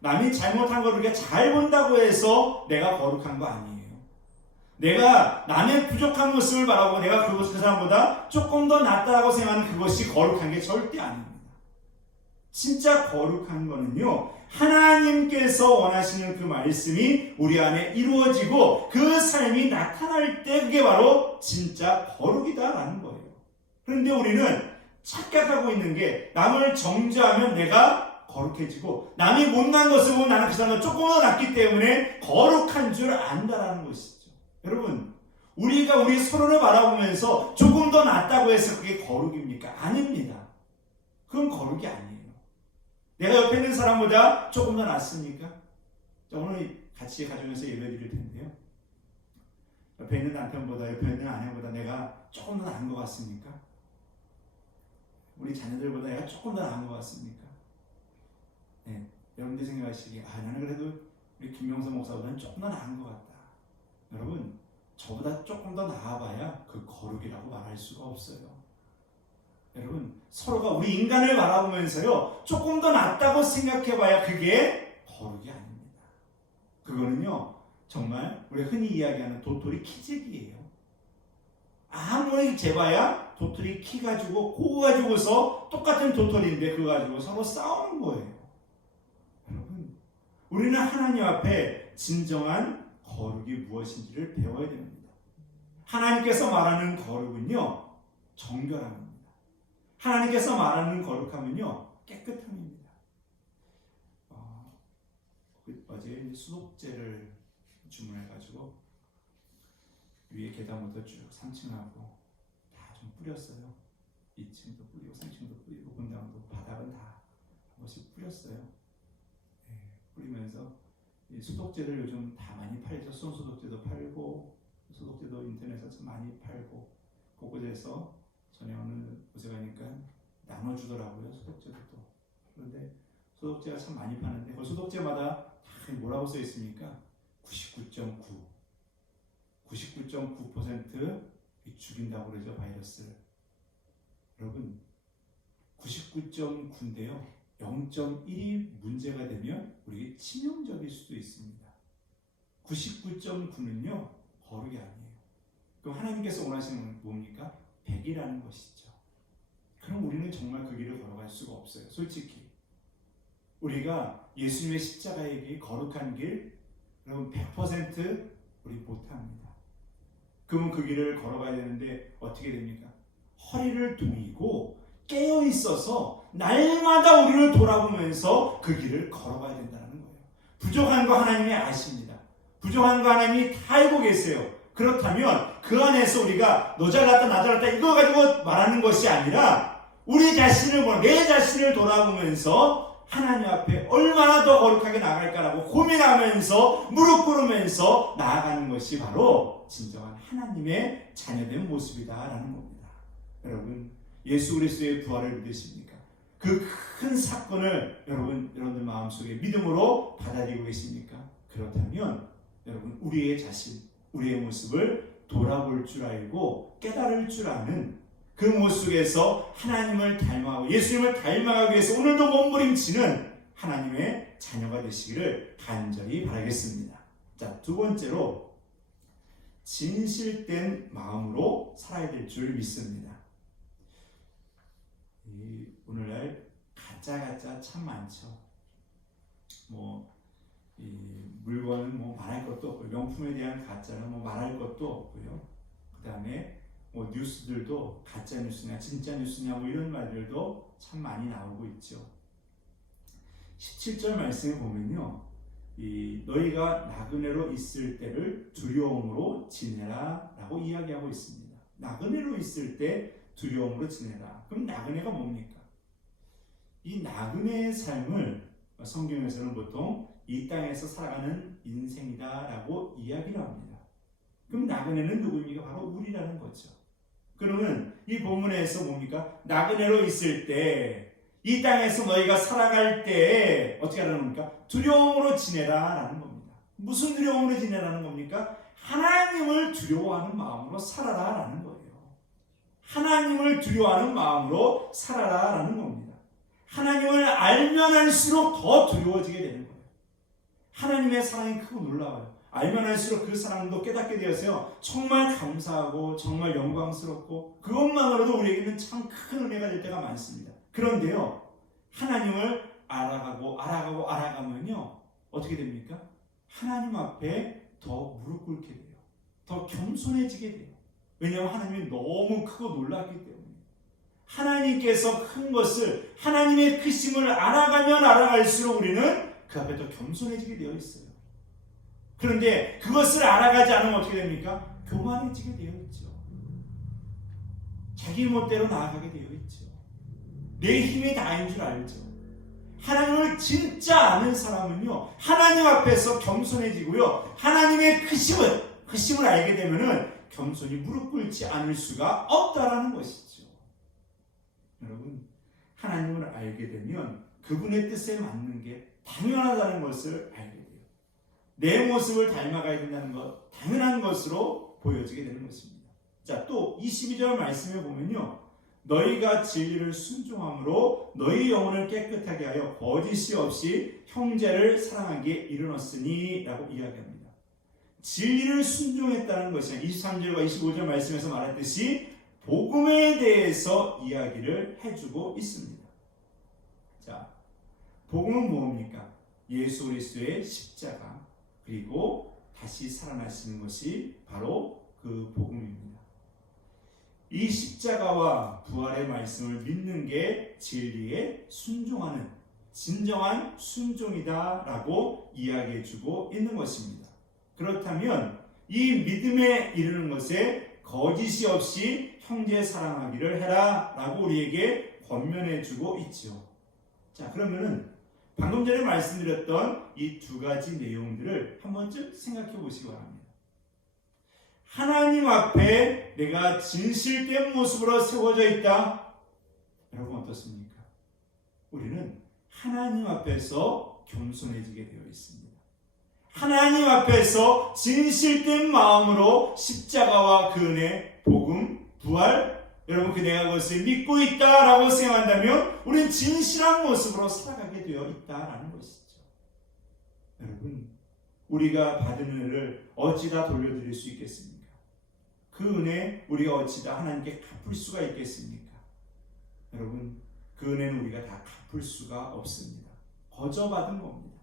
남이 잘못한 걸 우리가 잘 본다고 해서 내가 거룩한 거 아니에요. 내가 남의 부족한 모습을 바라보고 내가 그 사람보다 조금 더 낫다라고 생각하는 그것이 거룩한 게 절대 아닙니다. 진짜 거룩한 거는요, 하나님께서 원하시는 그 말씀이 우리 안에 이루어지고 그 삶이 나타날 때 그게 바로 진짜 거룩이다라는 거예요. 그런데 우리는 착각하고 있는 게 남을 정죄하면 내가 거룩해지고 남이 못난 것을 보면 나는 그 사람보다 조금 더 낫기 때문에 거룩한 줄 안다라는 것이죠. 여러분, 우리가 우리 서로를 바라보면서 조금 더 낫다고 해서 그게 거룩입니까? 아닙니다. 그건 거룩이 아니에요. 내가 옆에 있는 사람보다 조금 더 낫습니까? 자, 오늘 같이 가정에서 예배 드릴 텐데요. 옆에 있는 남편보다, 옆에 있는 아내보다 내가 조금 더 나은 것 같습니까? 우리 자녀들보다 내가 조금 더 나은 것 같습니까? 네, 여러분들 생각하시기에 나는 그래도 우리 김명서 목사보다는 조금 더 나은 것 같다. 여러분, 저보다 조금 더 나아봐야 그 거룩이라고 말할 수가 없어요. 여러분, 서로가 우리 인간을 바라보면서요, 조금 더 낫다고 생각해봐야 그게 거룩이 아닙니다. 그거는요, 정말 우리가 흔히 이야기하는 도토리 키재기예요. 아무리 재봐야 도토리 키 가지고 그거 가지고서 똑같은 도토리인데 그거 가지고 서로 싸우는 거예요. 여러분, 우리는 하나님 앞에 진정한 거룩이 무엇인지를 배워야 됩니다. 하나님께서 말하는 거룩은요, 정결함입니다. 하나님께서 말하는 거룩함은요, 깨끗함입니다. 어제 수독제를 주문해가지고 위에 계단부터 쭉 3층하고 다 좀 뿌렸어요. 2층도 뿌리고 3층도 뿌리고 분당도 바닥은 다 한 번씩 뿌렸어요. 네, 뿌리면서 이 수독제를 요즘 다 많이 팔죠. 손소독제도 팔고 소독제도 인터넷에서 많이 팔고 곳곳에서 전에 어느 곳에 가니까 나눠주더라고요. 소독제도 또. 그런데 소독제가 참 많이 파는데 그 소독제마다 다 뭐라고 써 있습니까? 99.9% 죽인다고 그러죠, 바이러스를. 여러분, 99.9인데요 0.1이 문제가 되면 우리에게 치명적일 수도 있습니다. 99.9는요 거룩이 아니에요. 그럼 하나님께서 원하시는 건 뭡니까? 100이라는 것이죠. 그럼 우리는 정말 그 길을 걸어갈 수가 없어요. 솔직히 우리가 예수님의 십자가의 길, 거룩한 길, 여러분 100% 우리 못합니다. 그러면 그 길을 걸어가야 되는데 어떻게 됩니까? 허리를 동이고 깨어 있어서 날마다 우리를 돌아보면서 그 길을 걸어가야 된다는 거예요. 부족한 거 하나님이 아십니다. 부족한 거 하나님이 다 알고 계세요. 그렇다면 그 안에서 우리가 너 잘났다 나 잘났다 이거 가지고 말하는 것이 아니라 우리 자신을 보고 내 자신을 돌아보면서 하나님 앞에 얼마나 더 거룩하게 나아갈까라고 고민하면서 무릎 꿇으면서 나아가는 것이 바로 진정한 하나님의 자녀된 모습이다라는 겁니다. 여러분, 예수 그리스도의 부활을 믿으십니까? 그 큰 사건을 여러분들 마음속에 믿음으로 받아들이고 계십니까? 그렇다면 여러분, 우리의 자신, 우리의 모습을 돌아볼 줄 알고 깨달을 줄 아는 그 모습 속에서 하나님을 닮아가고 예수님을 닮아가기 위해서 오늘도 몸부림치는 하나님의 자녀가 되시기를 간절히 바라겠습니다. 자, 두 번째로 진실된 마음으로 살아야 될 줄 믿습니다. 오늘날 가짜 참 많죠. 물건은 말할 것도 없고 명품에 대한 가짜는 말할 것도 없고요. 그 다음에 뉴스들도 가짜 뉴스냐 진짜 뉴스냐 이런 말들도 참 많이 나오고 있죠. 17절 말씀에 보면요, 너희가 나그네로 있을 때를 두려움으로 지내라 라고 이야기하고 있습니다. 나그네로 있을 때 두려움으로 지내라. 그럼 나그네가 뭡니까? 이 나그네의 삶을 성경에서는 보통 이 땅에서 살아가는 인생이다라고 이야기를 합니다. 그럼 나그네는 누구입니까? 바로 우리라는 거죠. 그러면 이 본문에서 뭡니까? 나그네로 있을 때 이 땅에서 너희가 살아갈 때 어떻게 하라는 겁니까? 두려움으로 지내라라는 겁니다. 무슨 두려움으로 지내라는 겁니까? 하나님을 두려워하는 마음으로 살아라라는 거예요. 하나님을 두려워하는 마음으로 살아라라는 겁니다. 하나님을 알면 알수록 더 두려워지게 되는 거예요. 하나님의 사랑이 크고 놀라워요. 알면 알수록 그 사랑도 깨닫게 되어서요, 정말 감사하고 정말 영광스럽고 그것만으로도 우리에게는 참 큰 은혜가 될 때가 많습니다. 그런데요, 하나님을 알아가면요 어떻게 됩니까? 하나님 앞에 더 무릎 꿇게 돼요. 더 겸손해지게 돼요. 왜냐하면 하나님이 너무 크고 놀랐기 때문에. 하나님께서 큰 것을, 하나님의 크심을 알아가면 알아갈수록 우리는 그 앞에 더 겸손해지게 되어 있어요. 그런데 그것을 알아가지 않으면 어떻게 됩니까? 교만해지게 되어 있죠. 자기 멋대로 나아가게 되어 있죠. 내 힘이 다인 줄 알죠. 하나님을 진짜 아는 사람은요, 하나님 앞에서 겸손해지고요, 하나님의 크심을 알게 되면은 겸손히 무릎 꿇지 않을 수가 없다라는 것이죠. 여러분, 하나님을 알게 되면 그분의 뜻에 맞는 게 당연하다는 것을 알게 돼요. 내 모습을 닮아가야 된다는 것, 당연한 것으로 보여지게 되는 것입니다. 자, 또 22절 말씀에 보면요, 너희가 진리를 순종함으로 너희 영혼을 깨끗하게 하여 거짓이 없이 형제를 사랑하기에 이르렀으니 라고 이야기합니다. 진리를 순종했다는 것이 23절과 25절 말씀에서 말했듯이 복음에 대해서 이야기를 해주고 있습니다. 자, 복음은 뭡니까? 예수 그리스도의 십자가, 그리고 다시 살아나시는 것이 바로 그 복음입니다. 이 십자가와 부활의 말씀을 믿는 게 진리에 순종하는 진정한 순종이다라고 이야기해주고 있는 것입니다. 그렇다면 이 믿음에 이르는 것에 거짓이 없이 형제 사랑하기를 해라 라고 우리에게 권면해주고 있죠. 자, 그러면은 방금 전에 말씀드렸던 이 두 가지 내용들을 한 번쯤 생각해 보시기 바랍니다. 하나님 앞에 내가 진실된 모습으로 세워져 있다. 여러분 어떻습니까? 우리는 하나님 앞에서 겸손해지게 되어 있습니다. 하나님 앞에서 진실된 마음으로 십자가와 그 은혜, 복음, 부활, 여러분 내가 그것을 믿고 있다라고 생각한다면 우리는 진실한 모습으로 살아가게 되어 있다라는 것이죠. 여러분, 우리가 받은 은혜를 어찌다 돌려드릴 수 있겠습니까? 그 은혜 우리가 어찌다 하나님께 갚을 수가 있겠습니까? 여러분, 그 은혜는 우리가 다 갚을 수가 없습니다. 거저받은 겁니다.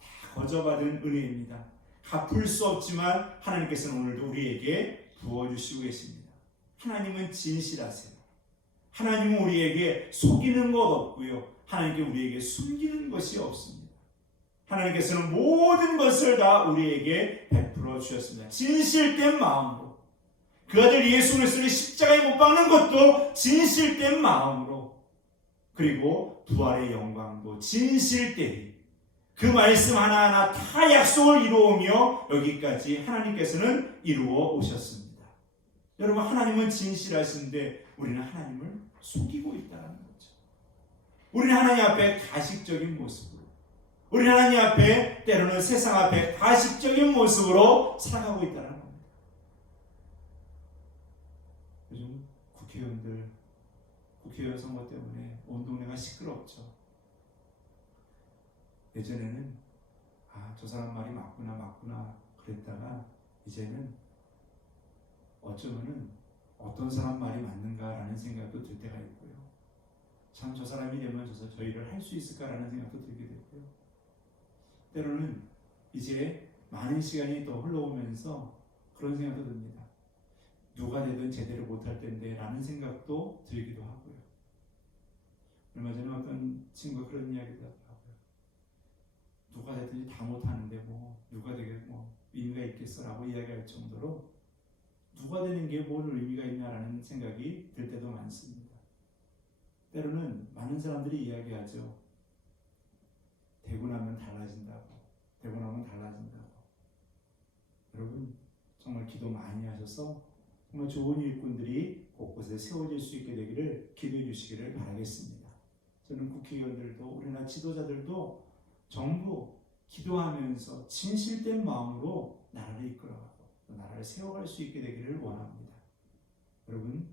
다 거저받은 은혜입니다. 갚을 수 없지만 하나님께서는 오늘도 우리에게 부어주시고 계십니다. 하나님은 진실하세요. 하나님은 우리에게 속이는 것 없고요. 하나님께 우리에게 숨기는 것이 없습니다. 하나님께서는 모든 것을 다 우리에게 베풀어 주셨습니다. 진실된 마음으로. 그 아들 예수 그리스도를 십자가에 못 박는 것도 진실된 마음으로. 그리고 부활의 영광도 진실되이. 그 말씀 하나하나 다 약속을 이루어오며 여기까지 하나님께서는 이루어 오셨습니다. 여러분, 하나님은 진실하신데 우리는 하나님을 속이고 있다는 거죠. 우리는 하나님 앞에 가식적인 모습으로, 우리는 하나님 앞에 때로는 세상 앞에 가식적인 모습으로 살아가고 있다는 겁니다. 요즘 국회의원 선거 때문에 온 동네가 시끄럽죠. 예전에는 저 사람 말이 맞구나 그랬다가 이제는 어쩌면은 어떤 사람 말이 맞는가라는 생각도 들 때가 있고요. 참 저 사람이 되면 저희를 할 수 있을까라는 생각도 들게 되고요. 때로는 이제 많은 시간이 더 흘러오면서 그런 생각도 듭니다. 누가 되든 제대로 못할 텐데 라는 생각도 들기도 하고요. 얼마 전에 어떤 친구가 그런 이야기를 하더라고요. 누가 되든지 다 못하는데 누가 되게 의미가 있겠어라고 이야기할 정도로 누가 되는 게 뭔 의미가 있냐라는 생각이 들 때도 많습니다. 때로는 많은 사람들이 이야기하죠. 되고 나면 달라진다고. 여러분, 정말 기도 많이 하셔서 정말 좋은 일꾼들이 곳곳에 세워질 수 있게 되기를 기도해 주시기를 바라겠습니다. 저는 국회의원들도 우리나라 지도자들도 전부 기도하면서 진실된 마음으로 나라를 이끌어가고 나라를 세워갈 수 있게 되기를 원합니다. 여러분,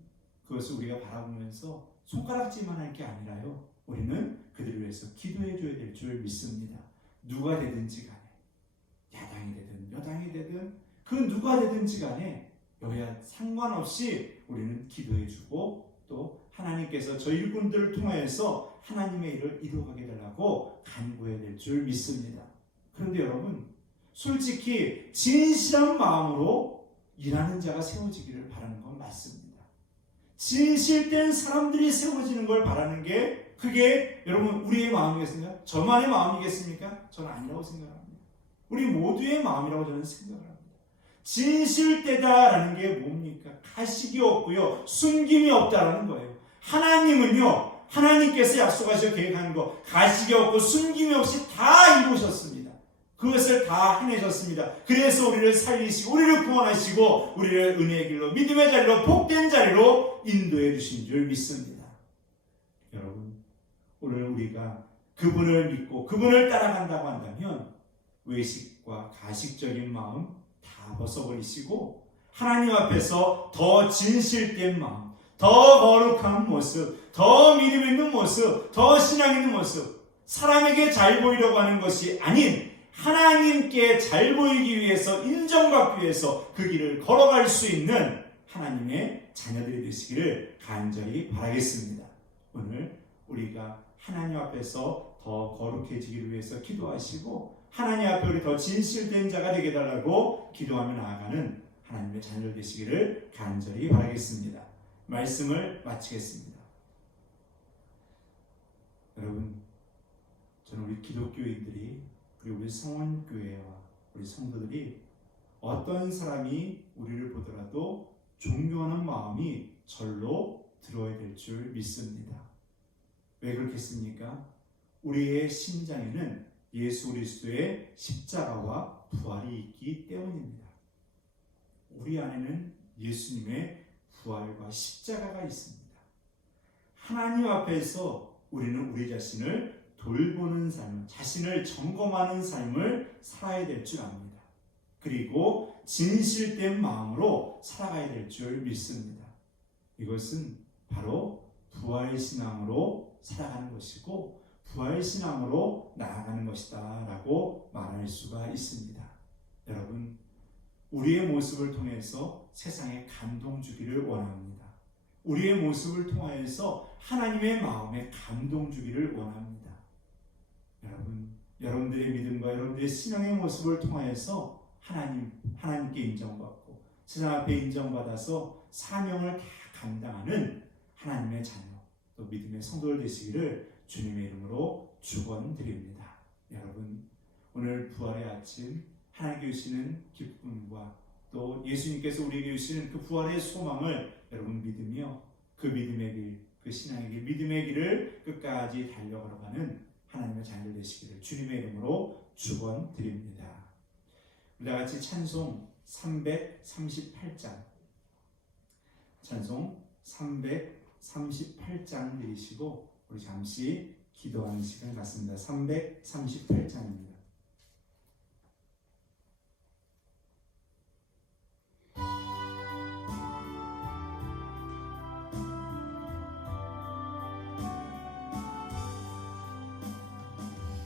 그것을 우리가 바라보면서 손가락질만 할 게 아니라요, 우리는 그들을 위해서 기도해 줘야 될 줄 믿습니다. 누가 되든지 간에, 야당이 되든 여당이 되든 그 누가 되든지 간에 여야 상관없이 우리는 기도해 주고 또 하나님께서 저희 일꾼들을 통하여서 하나님의 일을 이루어가게 달라고 간구해야 될 줄 믿습니다. 그런데 여러분, 솔직히 진실한 마음으로 일하는 자가 세워지기를 바라는 건 맞습니다. 진실된 사람들이 세워지는 걸 바라는 게 그게 여러분 우리의 마음이겠습니까? 저만의 마음이겠습니까? 저는 아니라고 생각합니다. 우리 모두의 마음이라고 저는 생각을 합니다. 진실되다라는 게 뭡니까? 가식이 없고요, 숨김이 없다라는 거예요. 하나님은요, 하나님께서 약속하셔 계획하는 거 가식이 없고 숨김이 없이 다 이루셨습니다. 그것을 다 해내셨습니다. 그래서 우리를 살리시고 우리를 구원하시고 우리를 은혜의 길로 믿음의 자리로 복된 자리로 인도해 주신 줄 믿습니다. 여러분, 오늘 우리가 그분을 믿고 그분을 따라간다고 한다면 외식과 가식적인 마음 다 벗어버리시고 하나님 앞에서 더 진실된 마음, 더 거룩한 모습, 더 믿음 있는 모습, 더 신앙 있는 모습, 사람에게 잘 보이려고 하는 것이 아닌 하나님께 잘 보이기 위해서, 인정받기 위해서 그 길을 걸어갈 수 있는 하나님의 자녀들이 되시기를 간절히 바라겠습니다. 오늘 우리가 하나님 앞에서 더 거룩해지기를 위해서 기도하시고 하나님 앞에 우리 더 진실된 자가 되게 달라고 기도하며 나아가는 하나님의 자녀 되시기를 간절히 바라겠습니다. 말씀을 마치겠습니다. 여러분, 저는 우리 기독교인들이 그리고 우리 성원교회와 우리 성도들이 어떤 사람이 우리를 보더라도 존경하는 마음이 절로 들어야 될 줄 믿습니다. 왜 그렇겠습니까? 우리의 심장에는 예수 그리스도의 십자가와 부활이 있기 때문입니다. 우리 안에는 예수님의 부활과 십자가가 있습니다. 하나님 앞에서 우리는 우리 자신을 돌보는 삶, 자신을 점검하는 삶을 살아야 될 줄 압니다. 그리고 진실된 마음으로 살아가야 될 줄 믿습니다. 이것은 바로 부활신앙으로 살아가는 것이고 부활신앙으로 나아가는 것이다 라고 말할 수가 있습니다. 여러분, 우리의 모습을 통해서 세상에 감동 주기를 원합니다. 우리의 모습을 통하여서 하나님의 마음에 감동 주기를 원합니다. 여러분, 여러분들의 믿음과 여러분들의 신앙의 모습을 통하여서 하나님께 인정받고 세상 앞에 인정받아서 사명을 다 감당하는 하나님의 자녀 또 믿음의 성도들 되시기를 주님의 이름으로 축원드립니다. 여러분, 오늘 부활의 아침 하나님께 주시는 기쁨과 또 예수님께서 우리에게 주시는 그 부활의 소망을 여러분 믿으며 그 믿음의 길, 그 신앙의 길, 믿음의 길을 끝까지 달려가는 하나님의 자녀 되시기를 주님의 이름으로 축원드립니다. 우리 다 같이 찬송 338장 찬송 338장 들으시고 우리 잠시 기도하는 시간 갖습니다. 338장입니다.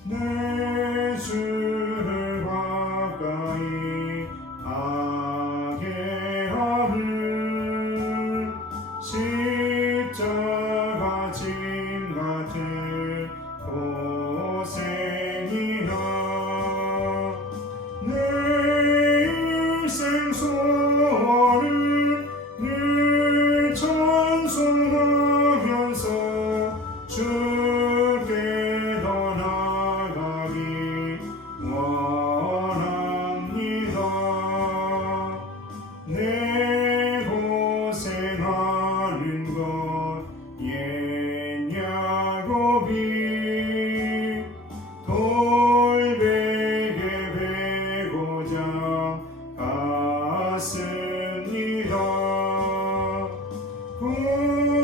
내 주를 가까이 하게 하는 십자가 짐 같은 고생이나 내 일생 소원을 늘 찬송하면서 주께 더 나아가기 원합니다. 내 고생하는 것 옛 야곱이 돌베개 베고자 갔습니다.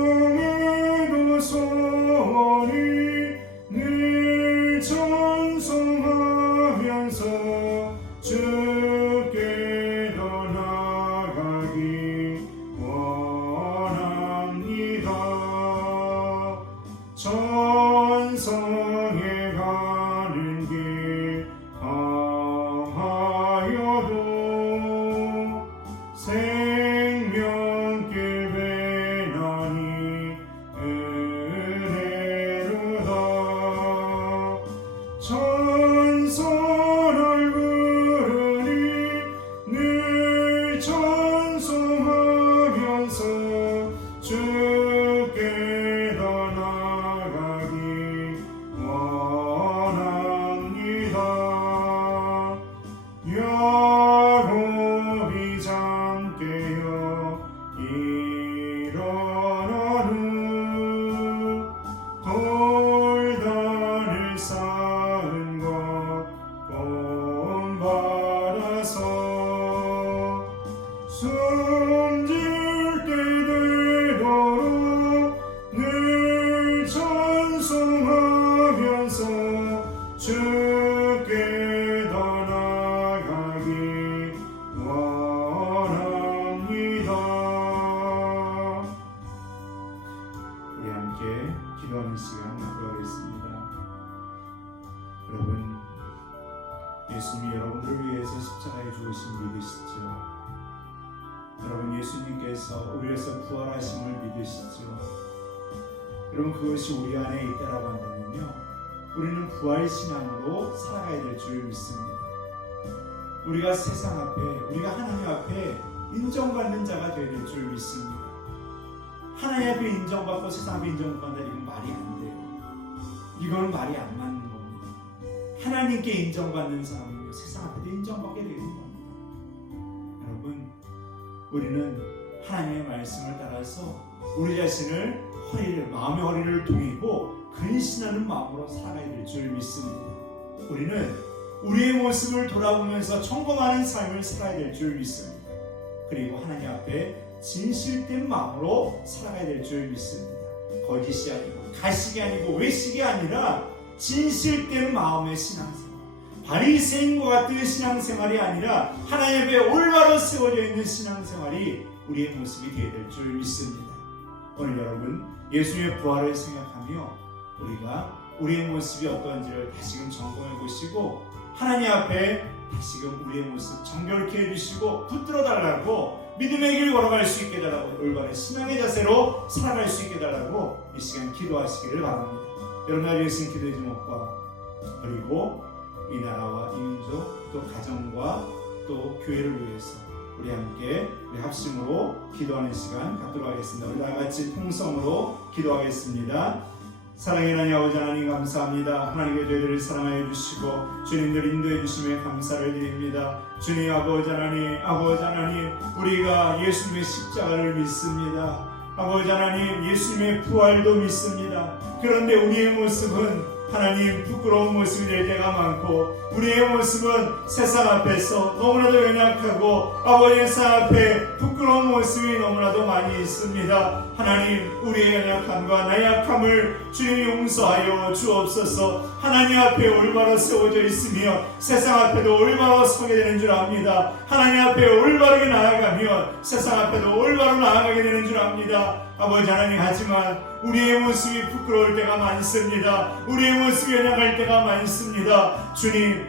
꿈에도 소원이 늘 찬송하면서 주께 더 나아가기 원합니다. 천성에 가는 길 험하여도 생명길 배나니 은혜로다. 천선을 부르니 늘 찬송하면서 주께 더 나아가기 원합니다. 야곱이 잠 깨어 일어난 후 돌단을 쌓은 것 본받아서 숨질 때 되도록 늘 찬송하면서 주께 더 나아가기 원합니다. 우리 함께 기도하는 시간 갖도록 하겠습니다. 여러분, 예수님이 여러분들을 위해서 십자가에 죽으신 믿으시죠? 여러분, 예수님께서 우리를 위해서 부활하심을 믿으시죠? 여러분, 그것이 우리 안에 있다라고 한다면요, 우리는 부활신앙으로 살아가야 될 줄 믿습니다. 우리가 세상 앞에, 우리가 하나님 앞에 인정받는 자가 되어야 될 줄 믿습니다. 하나님 앞에 인정받고 세상 앞에 인정받는다, 이건 말이 안 돼요. 이건 말이 안 맞는 겁니다. 하나님께 인정받는 사람은요, 세상 앞에도 인정받게 되는 겁니다. 여러분, 우리는 하나님의 말씀을 따라서 우리 자신을 마음의 허리를 동이고 근신하는 마음으로 살아야 될 줄 믿습니다. 우리는 우리의 모습을 돌아보면서 청검하는 삶을 살아야 될 줄 믿습니다. 그리고 하나님 앞에 진실된 마음으로 살아가야 될 줄 믿습니다. 거짓이 아니고 가식이 아니고 외식이 아니라 진실된 마음의 신앙생활, 바리새인과 같은 신앙생활이 아니라 하나님 앞에 올바로 세워져 있는 신앙생활이 우리의 모습이 되어야 될 줄 믿습니다. 오늘 여러분, 예수의 부활을 생각하며 우리가 우리의 모습이 어떠한지를 다시금 점검해 보시고 하나님 앞에 다시금 우리의 모습 정결케 해주시고 붙들어 달라고, 믿음의 길 걸어갈 수 있게 해달라고, 올바른 신앙의 자세로 살아갈 수 있게 해달라고 이 시간 기도하시기를 바랍니다. 여러분, 나를 위해서 기도의 제목과 그리고 이 나라와 이 민족 또 가정과 또 교회를 위해서 우리 함께 우리 합심으로 기도하는 시간 갖도록 하겠습니다. 우리 다 같이 통성으로 기도하겠습니다. 사랑의 하나님 아버지 하나님 감사합니다. 하나님의 저희들을 사랑하여 주시고 주님들 인도해 주심에 감사를 드립니다. 주님 아버지 하나님 우리가 예수님의 십자가를 믿습니다. 아버지 하나님 예수님의 부활도 믿습니다. 그런데 우리의 모습은 하나님 부끄러운 모습이 될 때가 많고 우리의 모습은 세상 앞에서 너무나도 연약하고 아버지 세상 앞에 부끄러운 모습이 너무나도 많이 있습니다. 하나님 우리의 연약함과 나약함을 주님 용서하여 주옵소서. 하나님 앞에 올바로 세워져 있으며 세상 앞에도 올바로 서게 되는 줄 압니다. 하나님 앞에 올바르게 나아가면 세상 앞에도 올바로 나아가게 되는 줄 압니다. 아버지 하나님 하지만 우리의 모습이 부끄러울 때가 많습니다. 우리의 모습이 연약할 때가 많습니다. 주님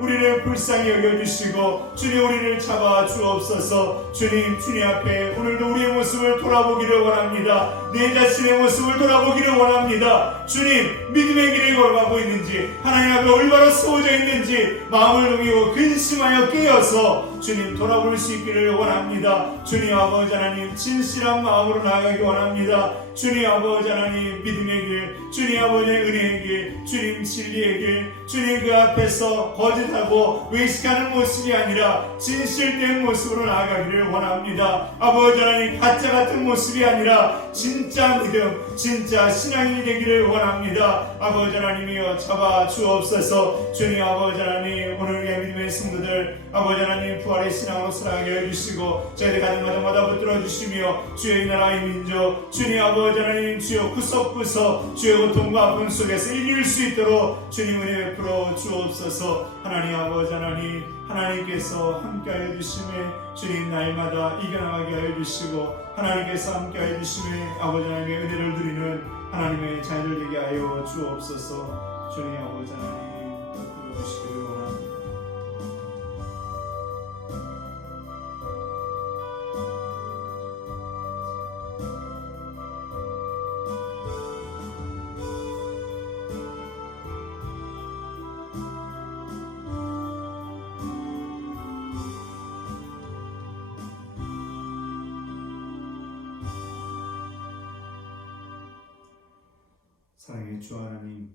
우리를 불쌍히 여겨주시고 주님 우리를 잡아 주옵소서. 주님 앞에 오늘도 우리의 모습을 돌아보기를 원합니다. 내 자신의 모습을 돌아보기를 원합니다. 주님 믿음의 길을 걸어가고 있는지 하나님 앞에 올바로 세워져 있는지 마음을 녹이고 근심하여 깨어서 주님 돌아볼 수 있기를 원합니다. 주님 아버지 하나님 진실한 마음으로 나아가기 원합니다. 주님 아버지 하나님 믿음의 길, 주님 아버지 은혜의 길, 주님 진리의 길, 주님 그 앞에서 거짓하고 외식하는 모습이 아니라 진실된 모습으로 나아가기를 원합니다. 아버지 하나님 가짜 같은 모습이 아니라 진짜 믿음, 진짜 신앙이 되기를 원합니다. 아버지 하나님이여 잡아 주옵소서. 주님 아버지 하나님 오늘 우리의 믿음의 성도들 아버지 하나님 부활의 신앙으로 살아가게 해주시고 저희들 가정마다 붙들어 주시며 주의 나라의 민족 주님 아버지 하나님 주여 구석구석 주의 고통과 아픔 속에서 이길 수 있도록 주님 은혜 베풀어 주옵소서. 하나님 아버지 하나님 하나님께서 함께하여 주심에 주님 날마다 이겨나가게 하여 주시고 하나님께서 함께하여 주심에 아버지 하나님의 은혜를 누리는 하나님의 자녀들 되게 하여 주옵소서. 주님 아버지 하나님 부르시기를 원합니다. 사랑의 주 하나님,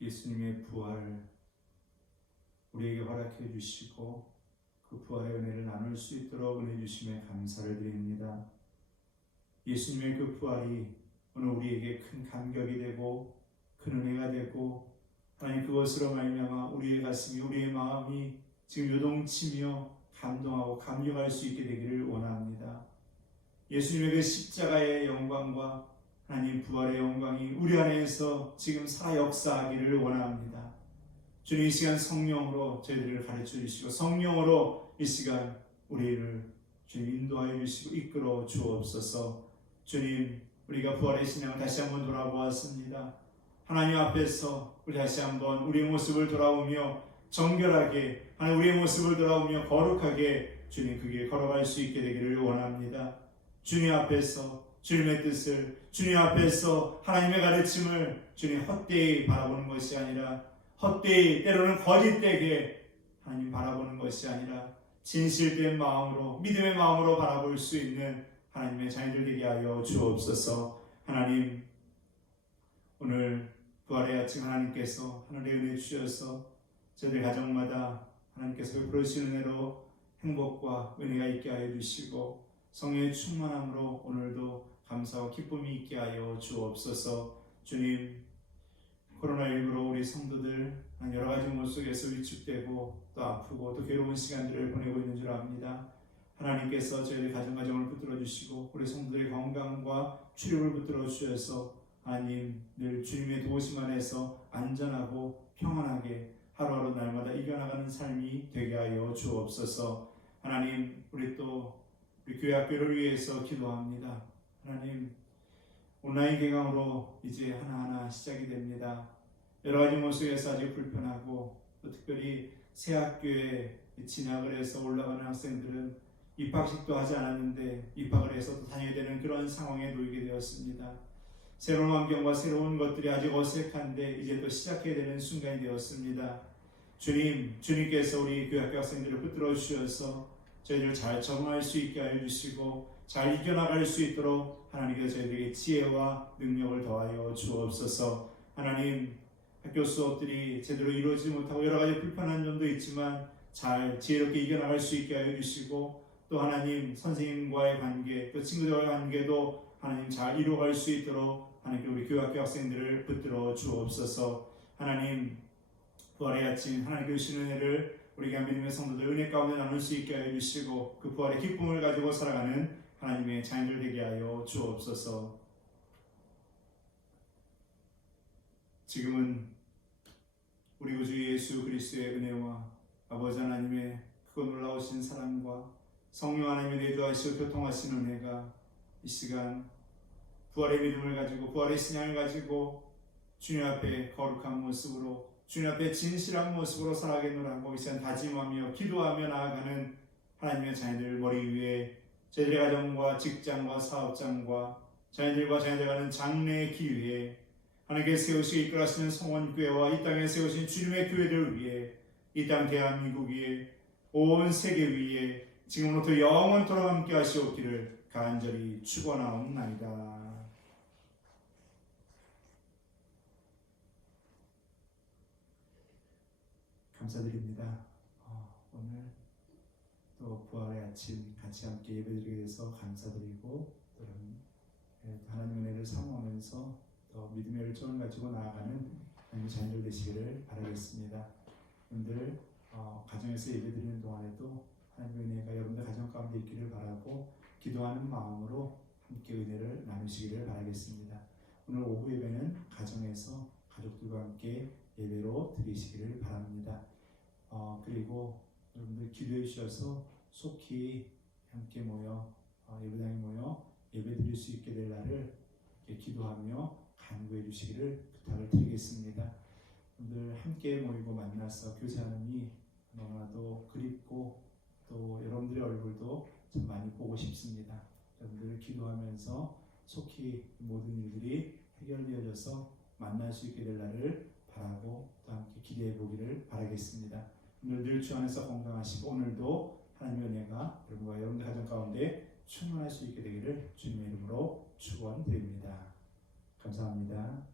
예수님의 부활 우리에게 허락해 주시고 그 부활의 은혜를 나눌 수 있도록 은혜 주심에 감사를 드립니다. 예수님의 그 부활이 오늘 우리에게 큰 감격이 되고 큰 은혜가 되고 하나님 그것으로 말미암아 우리의 가슴이 우리의 마음이 지금 요동치며 감동하고 감격할 수 있게 되기를 원합니다. 예수님의 그 십자가의 영광과 하나님 부활의 영광이 우리 안에서 지금 살아 역사하기를 원합니다. 주님 이 시간 성령으로 저희들을 가르쳐 주시고 성령으로 이 시간 우리를 주님 인도하여 주시고 이끌어 주옵소서. 주님 우리가 부활의 신앙을 다시 한번 돌아보았습니다. 하나님 앞에서 우리 다시 한번 우리의 모습을 돌아오며 정결하게 하나님 우리의 모습을 돌아오며 거룩하게 주님 그 길 걸어갈 수 있게 되기를 원합니다. 주님 앞에서 주님의 뜻을 주님 앞에서 하나님의 가르침을 주님 헛되이 바라보는 것이 아니라 헛되이 때로는 거짓되게 하나님 바라보는 것이 아니라 진실된 마음으로 믿음의 마음으로 바라볼 수 있는 하나님의 자녀들 되게 하여 주옵소서. 하나님 오늘 부활의 아침 하나님께서 하늘의 은혜 주셔서 저희들 가정마다 하나님께서 베풀어 주시는 은혜로 행복과 은혜가 있게 하여 주시고 성령의 충만함으로 오늘도 감사와 기쁨이 있게 하여 주옵소서. 주님 코로나19로 우리 성도들 여러 가지 못 속에서 위축되고 또 아프고 또 괴로운 시간들을 보내고 있는 줄 압니다. 하나님께서 저희들 가정을 붙들어 주시고 우리 성도들의 건강과 출입을 붙들어 주셔서 하나님 늘 주님의 도우심 안에서 안전하고 평안하게 하루하루 날마다 이겨나가는 삶이 되게 하여 주옵소서. 하나님 우리 교회 학교를 위해서 기도합니다. 하나님 온라인 개강으로 이제 하나하나 시작이 됩니다. 여러 가지 모습에서 아주 불편하고 또 특별히 새 학교에 진학을 해서 올라가는 학생들은 입학식도 하지 않았는데 입학을 해서 또 다녀야 되는 그런 상황에 놓이게 되었습니다. 새로운 환경과 새로운 것들이 아직 어색한데 이제 또 시작해야 되는 순간이 되었습니다. 주님께서 우리 교회 학생들을 붙들어 주셔서 저희들 잘 적응할 수 있게 하여 주시고 잘 이겨나갈 수 있도록 하나님께서 저희들에게 지혜와 능력을 더하여 주옵소서. 하나님, 학교 수업들이 제대로 이루어지지 못하고 여러 가지 불편한 점도 있지만 잘 지혜롭게 이겨나갈 수 있게 하여 주시고, 또 하나님 선생님과의 관계, 또 친구들과의 관계도 하나님 잘 이루어갈 수 있도록 하나님께 우리 교회학교 학생들을 붙들어 주옵소서. 하나님, 부활의 아침 하나님께 주시는 은혜를 우리 교회 믿음의 성도들 은혜 가운데 나눌 수 있게 하여 주시고, 그 부활의 기쁨을 가지고 살아가는 하나님의 자녀들 되게 하여 주옵소서. 지금은 우리 구주 예수 그리스도의 은혜와 아버지 하나님의 크고 놀라우신 사랑과 성령 하나님의 내주하시고 교통하시는 은혜가 이 시간 부활의 믿음을 가지고 부활의 신앙을 가지고 주님 앞에 거룩한 모습으로 주님 앞에 진실한 모습으로 살아가겠노라고 이 시간 다짐하며 기도하며 나아가는 하나님의 자녀들 머리 위에 저희들의 가정과 직장과 사업장과 자녀들과 자녀들과는 장래의 기회에 하나님께서 세우시고 이끌어가시는 성원교회와 이 땅에 세우신 주님의 교회들 위해 이 땅 대한민국 위에 온 세계 위에 지금부터 영원토록 함께 하시옵기를 간절히 축원하옵나이다. 감사드립니다. 오늘 또 부활의 아침 같이 함께 예배드리게 돼서 감사드리고, 또 하나님의 은혜를 사모하면서 더 믿음의 열정을 가지고 나아가는 하나님의 자녀들 되시기를 바라겠습니다. 여러분들 가정에서 예배드리는 동안에도 하나님의 은혜가 여러분들 가정 가운데 있기를 바라고 기도하는 마음으로 함께 은혜를 나누시기를 바라겠습니다. 오늘 오후 예배는 가정에서 가족들과 함께 예배로 드리시기를 바랍니다. 그리고 여러분들 기도해 주셔서 속히 함께 모여 예배당에 모여 예배 드릴 수 있게 될 날을 기도하며 간구해 주시기를 부탁을 드리겠습니다. 여러분들 함께 모이고 만나서 교제하느니 너무나도 그립고 또 여러분들의 얼굴도 참 많이 보고 싶습니다. 여러분들 기도하면서 속히 모든 일들이 해결되어져서 만날 수 있게 될 날을 바라고 또 함께 기대해 보기를 바라겠습니다. 오늘 늘 주 안에서 건강하시고 오늘도 하나님의 은혜가 여러분과 여러분들 가정 가운데 충만할 수 있게 되기를 주님의 이름으로 축원드립니다. 감사합니다.